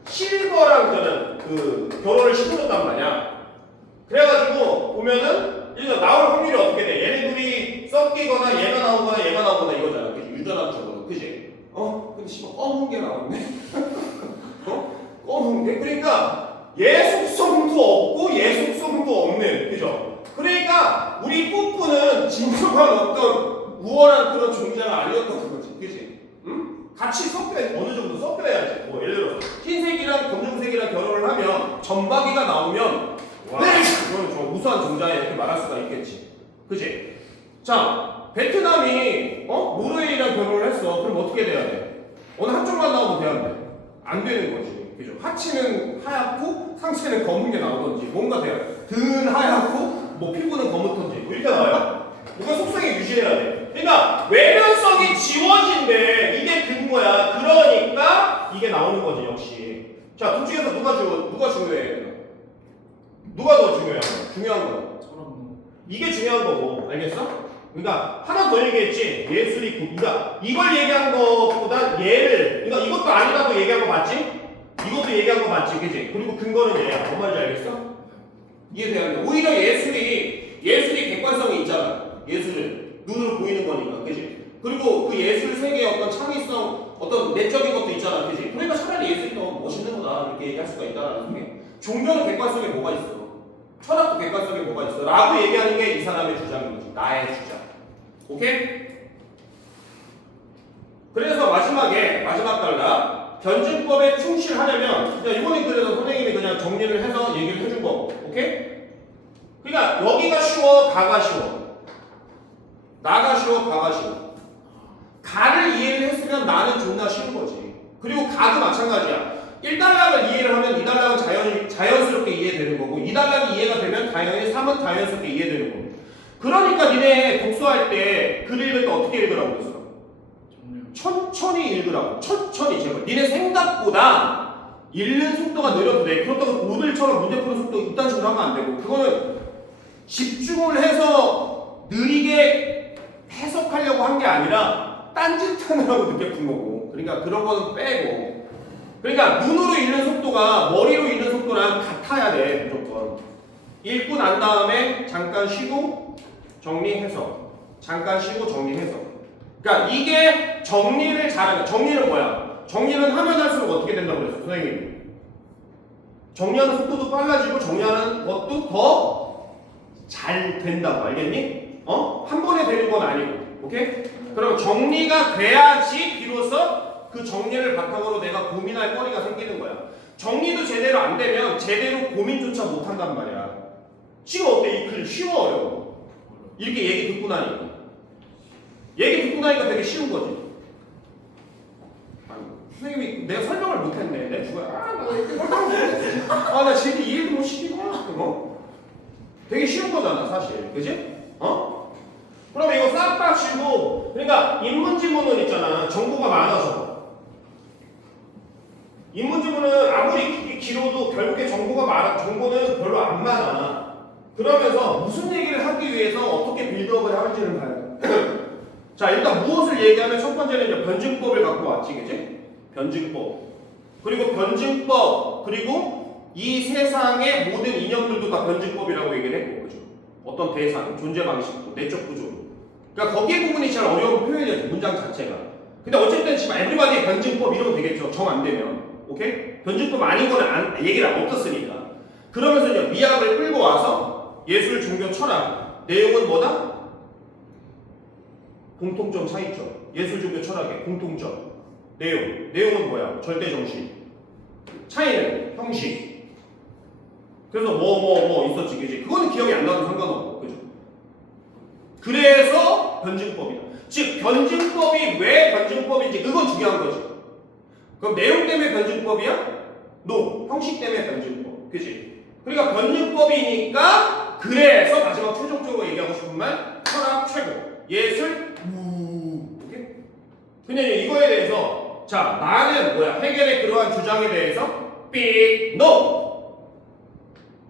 실버랑 저는 그 결혼을 시켜줬단 말이야. 그래가지고 보면은 일단 나올 확률이 어떻게 돼? 얘네 둘이 섞이거나 얘가 나오거나 얘가 나오거나 이거잖아. 그치? 유전학적으로. 그지? 근데 씨발 검은 게 나왔네. 검은 게? 그러니까 얘 속성도 없고 얘 속성도 없는. 그죠? 그러니까 우리 뿌뿌는 진정한 어떤 우월한 그런 존재가 아니었던 거지. 그지? 응? 같이 섞여야, 어느 정도 섞여야지. 뭐 예를 들어서 흰색이랑 검정색이랑 결혼을 하면 점박이가 나오면 와, 이건 좀 우수한 종자에 이렇게 말할 수가 있겠지. 그치? 자, 베트남이 노르웨이랑 결혼을 했어. 그럼 어떻게 돼야 돼? 어느 한쪽만 나오면 돼야 돼. 안 되는 거지. 그죠? 하치는 하얗고 상체는 검은 게 나오던지 뭔가 돼야 돼. 등은 하얗고 뭐 피부는 검은던지 뭐 이렇게 나와요. 이거 속성이 유지해야 돼. 그러니까 외면성이 지워진대. 이게 근거야. 그러니까 이게 나오는 거지 역시. 자, 둘 중에서 누가 중요해? 누가 더 중요해? 중요한 거. 저런 이게 중요한 거고, 알겠어? 그러니까 하나 더 얘기했지. 예술이 그러니까 이걸 얘기한 것보다 얘를, 그러니까 이것도 아니라고 얘기한 거 맞지? 이것도 얘기한 거 맞지, 그지? 그리고 근거는 얘야. 뭔 말인지 알겠어? 이해돼야 돼. 오히려 예술이 객관성이 있잖아. 예술은 눈으로 보이는 거니까, 그지? 그리고 그 예술 세계의 어떤 창의성, 어떤 내적인 것도 있잖아, 그지? 그러니까 차라리 예술이 더 멋있는 거다 이렇게 얘기할 수가 있다라는 게. 종교는 객관성에 뭐가 있어? 철학도 객관성에 뭐가 있어? 라고 얘기하는 게 이 사람의 주장인 거지. 나의 주장. 오케이? 그래서 마지막 단락 변증법에 충실하려면 그냥 이번에 그래서 선생님이 그냥 정리를 해서 얘기를 해준 거. 오케이? 그러니까 여기가 쉬워, 가가 쉬워. 나가 쉬워, 가가 쉬워. 가를 이해를 했으면 나는 존나 쉬운 거지. 그리고 가도 마찬가지야. 1단락을 이해를 하면 2단락은 자연스럽게 이해되는 거고 2단락이 이해가 되면 당연히 3은 자연스럽게 이해되는 거고. 그러니까 니네 독서할 때 글 읽을 때 어떻게 읽으라고 그랬어? 천천히 읽으라고. 천천히 제발. 니네 생각보다 읽는 속도가 느려도 돼. 그렇다고 오늘처럼 문제 푸는 속도 이딴 식으로 하면 안 되고 그거는 집중을 해서 느리게 해석하려고 한 게 아니라 딴짓하느라고 늦게 푼 거고. 그러니까 그런 거는 빼고. 그러니까 눈으로 읽는 속도가 머리로 읽는 속도랑 같아야 돼. 무조건. 읽고 난 다음에 잠깐 쉬고 정리해서. 잠깐 쉬고 정리해서. 그러니까 이게 정리를 잘하는. 정리는 뭐야? 정리는 하면 할수록 어떻게 된다고 그랬어, 선생님이? 정리하는 속도도 빨라지고 정리하는 것도 더 잘 된다고. 알겠니? 한 번에 되는 건 아니고. 오케이? 그럼 정리가 돼야지 비로소 그 정리를 바탕으로 내가 고민할 거리가 생기는 거야. 정리도 제대로 안 되면 제대로 고민조차 못 한단 말이야. 지금 어때? 이 글 쉬워, 어려워? 이렇게 얘기 듣고 나니까. 얘기 듣고 나니까 되게 쉬운 거지. 아니, 선생님이 내가 설명을 못했네. 내 죽어야. 나 지금 이해도 못 시키고. 되게 쉬운 거잖아, 사실. 그지? 그러면 이거 싹 다 쉬고, 그러니까 인문지문은 있잖아. 정보가 많아서. 인문지문은 아무리 길어도 결국에 정보는 별로 안 많아. 그러면서 무슨 얘기를 하기 위해서 어떻게 빌드업을 할지를 봐야 돼. 자, 일단 무엇을 얘기하면 첫 번째는 이제 변증법을 갖고 왔지, 그지? 변증법. 그리고 변증법, 그리고 이 세상의 모든 이념들도 다 변증법이라고 얘기를 했고, 그죠? 어떤 대상, 존재 방식도, 내적 구조. 그러니까 거기에 부분이 잘 어려운 표현이었죠, 문장 자체가. 근데 어쨌든 지금 에브리바디의 변증법 이러면 되겠죠, 정 안 되면. 오케이? 변증법 아닌 거는 얘기를 없었으니까. 그러면서 이제 미학을 끌고 와서 예술, 종교, 철학. 내용은 뭐다? 공통점, 차이점. 예술, 종교, 철학의 공통점. 내용은 뭐야? 절대 정신. 차이는 형식. 그래서 뭐 있었지, 그지? 그거는 기억이 안 나도 상관없고, 그죠? 그래서 변증법이다. 즉, 변증법이 왜 변증법인지 그건 중요한 거지. 그럼 내용 때문에 변증법이야? No. 형식 때문에 변증법. 그지? 그러니까 변증법이니까 그래서 마지막 최종적으로 얘기하고 싶은 말 철학 최고. 예술 오케이? 근데 이거에 대해서 자, 나는 뭐야? 해겔의 그러한 주장에 대해서 삑 NO.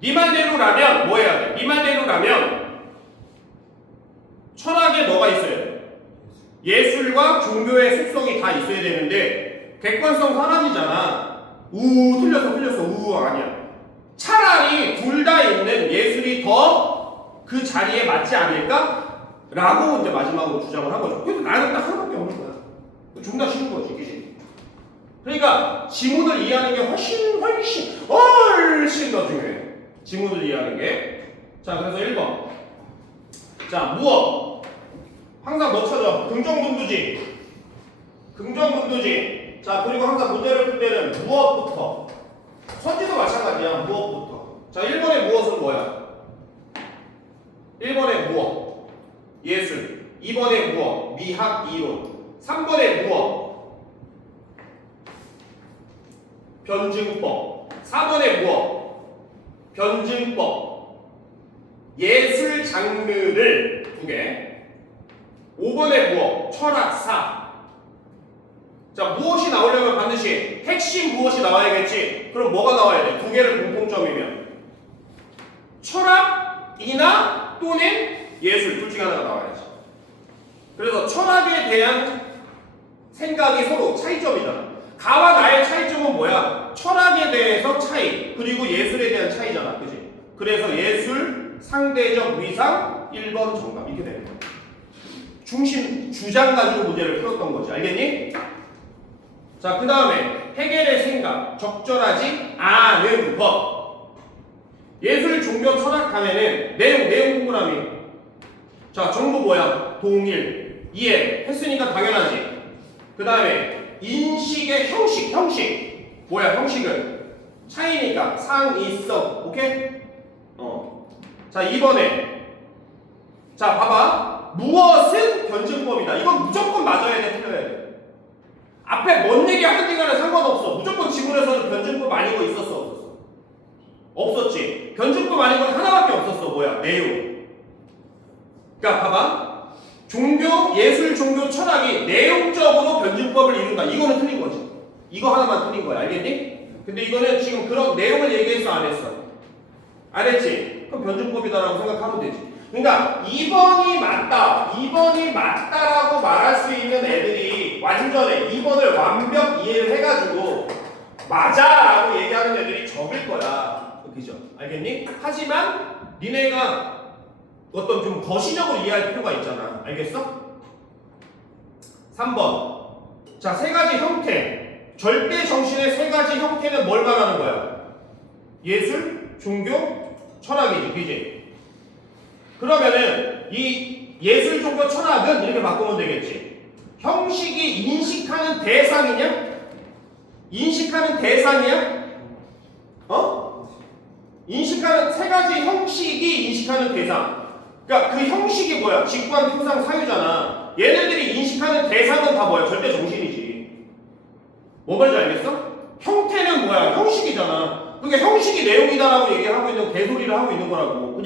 네 말대로라면 뭐 해야 돼? 네 말대로라면 철학에 뭐가 있어야 돼? 예술과 종교의 속성이 다 있어야 되는데 객관성 사라지잖아. 틀렸어. 아니야. 차라리 둘 다 있는 예술이 더 그 자리에 맞지 않을까? 라고 이제 마지막으로 주장을 한 거죠. 그래서 나는 딱 하나밖에 없는 거야. 존나 쉬운 거지, 그치? 그러니까 지문을 이해하는 게 훨씬 더 중요해. 지문을 이해하는 게. 자, 그래서 1번. 자, 무엇? 항상 뭐 찾아? 긍정분두지. 자, 그리고 항상 문제를 풀 때는 무엇부터. 선지도 마찬가지야. 무엇부터. 자, 1번의 무엇은 뭐야? 1번의 무엇? 예술. 2번의 무엇? 미학, 이론. 3번의 무엇? 변증법. 4번에 무엇? 변증법. 예술 장르를 2개. 5번에 무엇? 철학사. 자, 무엇이 나오려면 반드시 핵심 무엇이 나와야겠지. 그럼 뭐가 나와야 돼? 2개를 공통점이면 철학이나 또는 예술 둘 중에 하나가 나와야지. 그래서 철학에 대한 생각이 서로 차이점이잖아. 가와 나의 차이점은 뭐야? 철학에 대해서 차이, 그리고 예술에 대한 차이잖아. 그지? 그래서 예술, 상대적 위상, 1번 정답. 이렇게 되는 거야. 중심, 주장 가지고 문제를 풀었던 거지. 알겠니? 자, 그 다음에 해겔의 생각, 적절하지 않은 것. 예술, 종교, 철학 가면은 내용 동그라미. 자, 정보 뭐야? 동일, 이해 했으니까 당연하지. 그 다음에 인식의 형식 뭐야? 형식은 차이니까 상이성. 오케이? 자, 이번에 자, 봐봐. 무엇은 변증법이다. 이건 무조건 맞아야 돼, 틀려야 돼. 앞에 뭔 얘기 하든지 간에 상관없어. 무조건 지문에서는 변증법 아닌 거 있었어, 없었어? 없었지. 변증법 아닌 건 하나밖에 없었어. 뭐야? 내용. 그러니까 봐봐. 종교, 예술, 종교, 철학이 내용적으로 변증법을 이룬다. 이거는 틀린 거지. 이거 하나만 틀린 거야. 알겠니? 근데 이거는 지금 그런 내용을 얘기해서 안 했어. 안 했지? 그럼 변증법이다라고 생각하면 되지. 그러니까 2번이 맞다. 2번이 맞다라고 말할 수 있는 애들이 완전해. 2번을 완벽 이해를 해가지고 맞아라고 얘기하는 애들이 적을 거야. 그죠? 알겠니? 하지만 니네가 어떤 좀 거시적으로 이해할 필요가 있잖아. 알겠어? 3번. 자, 세 가지 형태. 절대 정신의 세 가지 형태는 뭘 말하는 거야? 예술, 종교, 철학이지. 그지? 그러면은 이 예술, 종교, 철학은 이렇게 바꾸면 되겠지. 형식이 인식하는 대상이냐? 인식하는 대상이야? 인식하는 세 가지 형식이 인식하는 대상. 그러니까 그 형식이 뭐야? 직관, 표상, 사유잖아. 얘네들이 인식하는 대상은 다 뭐야? 절대 정신이지. 뭐 말인지 알겠어? 형태는 뭐야? 형식이잖아. 그러니까 형식이 내용이다라고 얘기하고 있는 개소리를 하고 있는 거라고.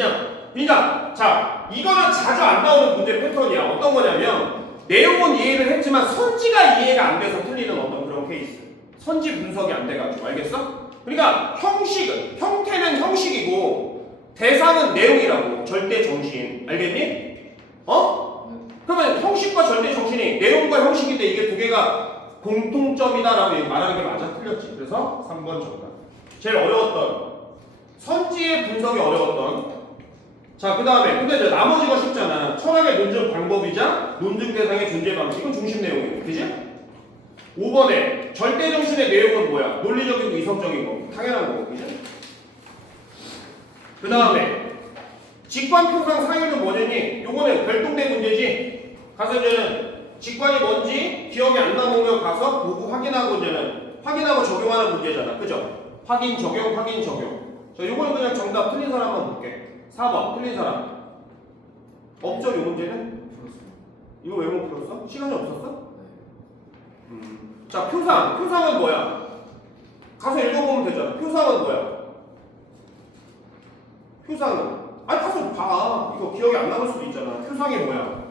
그러니까 자, 이거는 자주 안 나오는 문제 패턴이야. 어떤 거냐면 내용은 이해를 했지만 선지가 이해가 안 돼서 틀리는 어떤 그런 케이스. 선지 분석이 안 돼가지고. 알겠어? 그러니까 형태는 형식이고 대상은 내용이라고. 절대 정신. 알겠니? 그러면 형식과 절대 정신이 내용과 형식인데 이게 두 개가 공통점이다라고 말하는 게 맞아? 틀렸지. 그래서 3번 정답. 제일 어려웠던 선지의 분석이 어려웠던. 자, 그 다음에 근데 이제 나머지가 쉽잖아. 철학의 논증 방법이자 논증 대상의 존재 방식은 중심 내용이고. 그지? 5번에 절대 정신의 내용은 뭐야? 논리적이고 이성적인 거. 당연한 거고. 그지? 그 다음에 직관, 표상, 사유는 뭐냐니? 요거는 별동대 문제지. 가서 이제는 직관이 뭔지 기억이 안 나면 가서 보고 확인하고 이제는 확인하고 적용하는 문제잖아. 그죠? 확인, 적용, 확인, 적용. 자, 요거는 그냥 정답 틀린 사람만 볼게. 4번 틀린 사람. 없죠, 요 문제는? 이거 왜 못 풀었어? 시간이 없었어? 자, 표상은 뭐야? 가서 읽어보면 되잖아. 표상은 뭐야? 표상은 가서 봐. 이거 기억이 안 남을 수도 있잖아. 표상이 뭐야?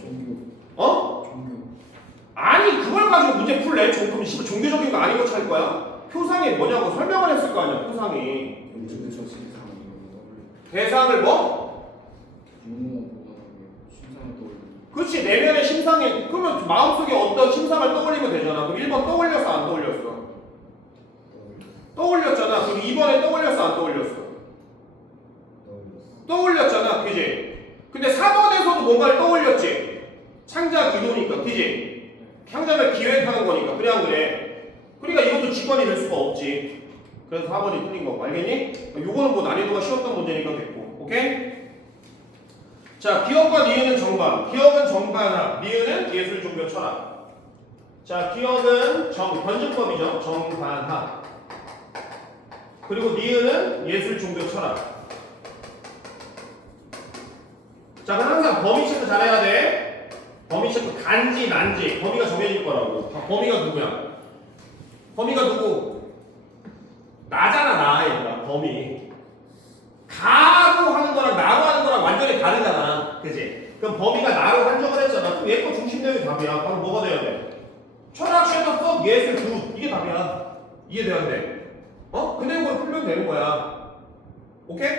종교. 아니, 그걸 가지고 문제 풀래? 그럼 종교적인 거 아닌 거 찾을 거야? 표상이 뭐냐고 설명을 했을 거 아니야. 표상이 대상을 뭐? 그렇지. 내면의 심상이. 그러면 마음속에 어떤 심상을 떠올리면 되잖아. 그럼 1번 떠올렸어, 안 떠올렸어? 떠올렸잖아. 그럼 2번에 떠올렸어, 안 떠올렸어? 떠올렸잖아. 그지? 근데 4번에서도 뭔가를 떠올렸지. 창작 의도니까. 그지? 창작을 기획하는 거니까. 그래 안 그래? 그러니까 이것도 직관이 될 수가 없지. 그래서 4번이 틀린 거고. 알겠니? 요거는 뭐 난이도가 쉬웠던 문제니까 됐고. 오케이? 자, 기억과 니은은 정반. 기억은 정반합. 니은은 예술, 종교, 철학. 자, 기억은 변증법이죠. 정반합. 그리고 니은은 예술, 종교, 철학. 자, 그럼 항상 범위 체크 잘해야 돼. 범위 범위 체크 단지 난지 범위가 정해질 거라고. 범위가 누구야? 범위가 누구? 나잖아 나 얘들아 범위. 가로 하는 거랑 나로 하는 거랑 완전히 다르잖아. 그지? 그럼 범위가 나로 한정을 했잖아. 그럼 얘 거 중심 내용이 답이야. 바로 뭐가 돼야 돼? 철학, 쉐더법, 예술, 굿. 이게 답이야. 이해돼야 돼. 그 내용으로 풀면 되는 거야. 오케이?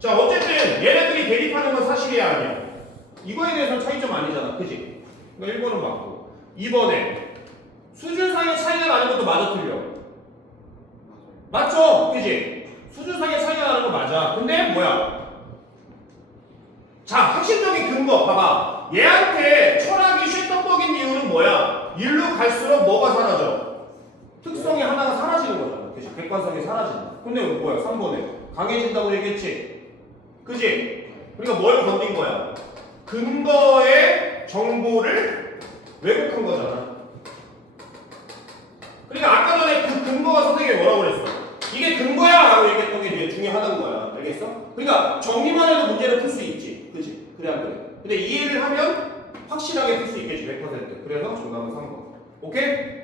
자 어쨌든 얘네들이 대립하는 건 사실이야 아니야? 이거에 대해서는 차이점 아니잖아. 그지? 그러니까 1번은 맞고 2번에 수준상의 차이가 나는 것도 맞아 틀려? 맞죠? 그지? 수준상의 차이가 나는 거 맞아. 근데 뭐야? 자 핵심적인 근거 봐봐. 얘한테 철학이 쉐떡벅인 이유는 뭐야? 일로 갈수록 뭐가 사라져? 특성이 하나가 사라지는 거잖아. 그치? 객관성이 사라진다. 근데 뭐야? 3번에 강해진다고 얘기했지? 그지? 그러니까 뭘 건든 거야? 근거의 정보를 왜곡한 거잖아. 그러니까 아까 전에 그 근거가 선생님이 뭐라고 그랬어? 이게 근거야! 라고 얘기했던 게 이제 중에 하나인 거야. 알겠어? 그러니까 정리만 해도 문제를 풀 수 있지. 그치? 그래 안 그래? 근데 이해를 하면 확실하게 풀 수 있겠지. 100%. 그래서 정답은 3번. 오케이?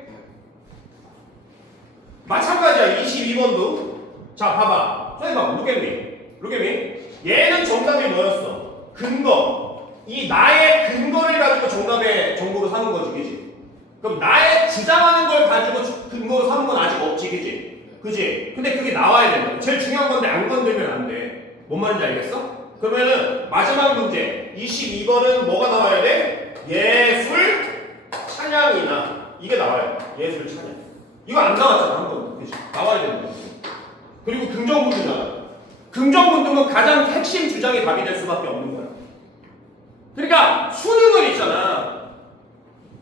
마찬가지야. 22번도. 자 봐봐. 선생님 봐봐. Look at me. Look at me. 얘는 정답이 뭐였어? 근거. 이 나의 근거를 가지고 정답의 정보로 사는 거지. 그치? 그럼 나의 주장하는 걸 가지고 근거로 사는 건 아직 없지. 그치? 그치? 근데 그게 나와야 된다. 제일 중요한 건데 안 건들면 안 돼. 뭔 말인지 알겠어? 그러면은 마지막 문제 22번은 뭐가 나와야 돼? 예술 찬양이나 이게 나와요. 예술 찬양. 이거 안 나왔잖아 한 번도. 그치? 나와야 된다. 그리고 긍정문두잖아. 긍정문두는 가장 핵심 주장이 답이 될 수밖에 없는 거야. 그러니까 수능을 있잖아.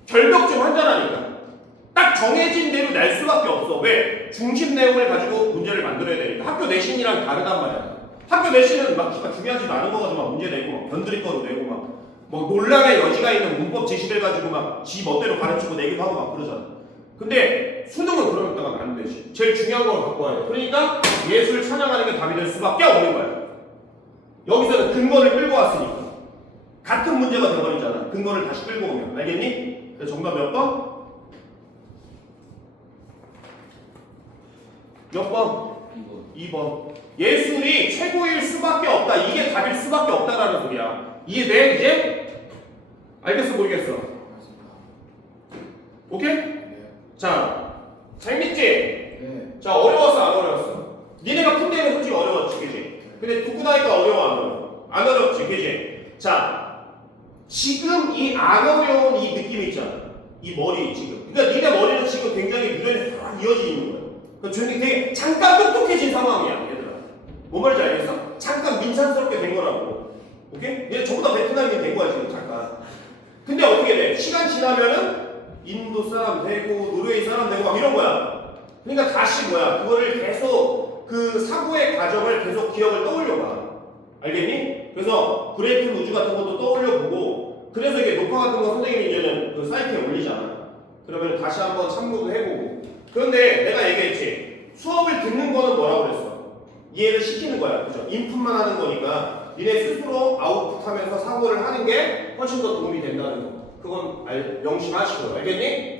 결벽 좀 한다라니까. 딱 정해진 대로 낼 수밖에 없어. 왜? 중심 내용을 가지고 문제를 만들어야 되니까. 학교 내신이랑 다르단 말이야. 학교 내신은 막 중요하지도 않은 거 가지고 막 문제 내고 막 변두리거로 내고 막 뭐 논란의 여지가 있는 문법 지시를 가지고 막 지 멋대로 가르치고 내기도 하고 막 그러잖아. 근데 수능은 그런 데가 안 되지. 제일 중요한 걸 갖고 와야 돼. 그러니까 예술 찬양하는 게 답이 될 수밖에 없는 거야. 여기서는 근거를 끌고 왔으니까. 같은 문제가 돼버리잖아. 근거를 다시 끌고 오면. 알겠니? 그래서 정답 몇 번? 몇 번? 2번. 예술이 최고일 수밖에 없다. 이게 답일 수밖에 없다라는 소리야. 이해돼? 이제? 알겠어? 모르겠어? 오케이? 자, 재밌지? 네. 자, 어려웠어? 안 어려웠어? 니네가 푼 데는 솔직히 어려웠지, 그지? 근데 듣고 나니까 어려워, 안 어려워? 안 어렵지, 그지? 자, 지금 이 안 어려운 이 느낌이 있잖아. 이 머리 지금. 그러니까 니네 머리는 지금 굉장히 유연히 쫙 이어져 있는 거야. 그러니까 되게 잠깐 똑똑해진 상황이야, 얘들아. 뭔 말인지 알겠어? 잠깐 민찬스럽게 된 거라고. 오케이? 얘 전부 다 베트남인이 된 거야, 지금 잠깐. 근데 어떻게 돼? 시간 지나면은 인도 사람 되고 노르웨이 사람 되고 막 이런 거야. 그러니까 다시 뭐야? 그거를 계속 그 사고의 과정을 계속 기억을 떠올려봐. 알겠니? 그래서 브레이크 우주 같은 것도 떠올려보고 그래서 이게 녹화 같은 거 선생님이 이제는 그 사이트에 올리잖아. 그러면 다시 한번 참고도 해보고. 그런데 내가 얘기했지. 수업을 듣는 거는 뭐라고 그랬어? 이해를 시키는 거야. 그죠? 인풋만 하는 거니까 니네 스스로 아웃풋하면서 사고를 하는 게 훨씬 더 도움이 된다는 거. 그건 명심하시고. 알겠니?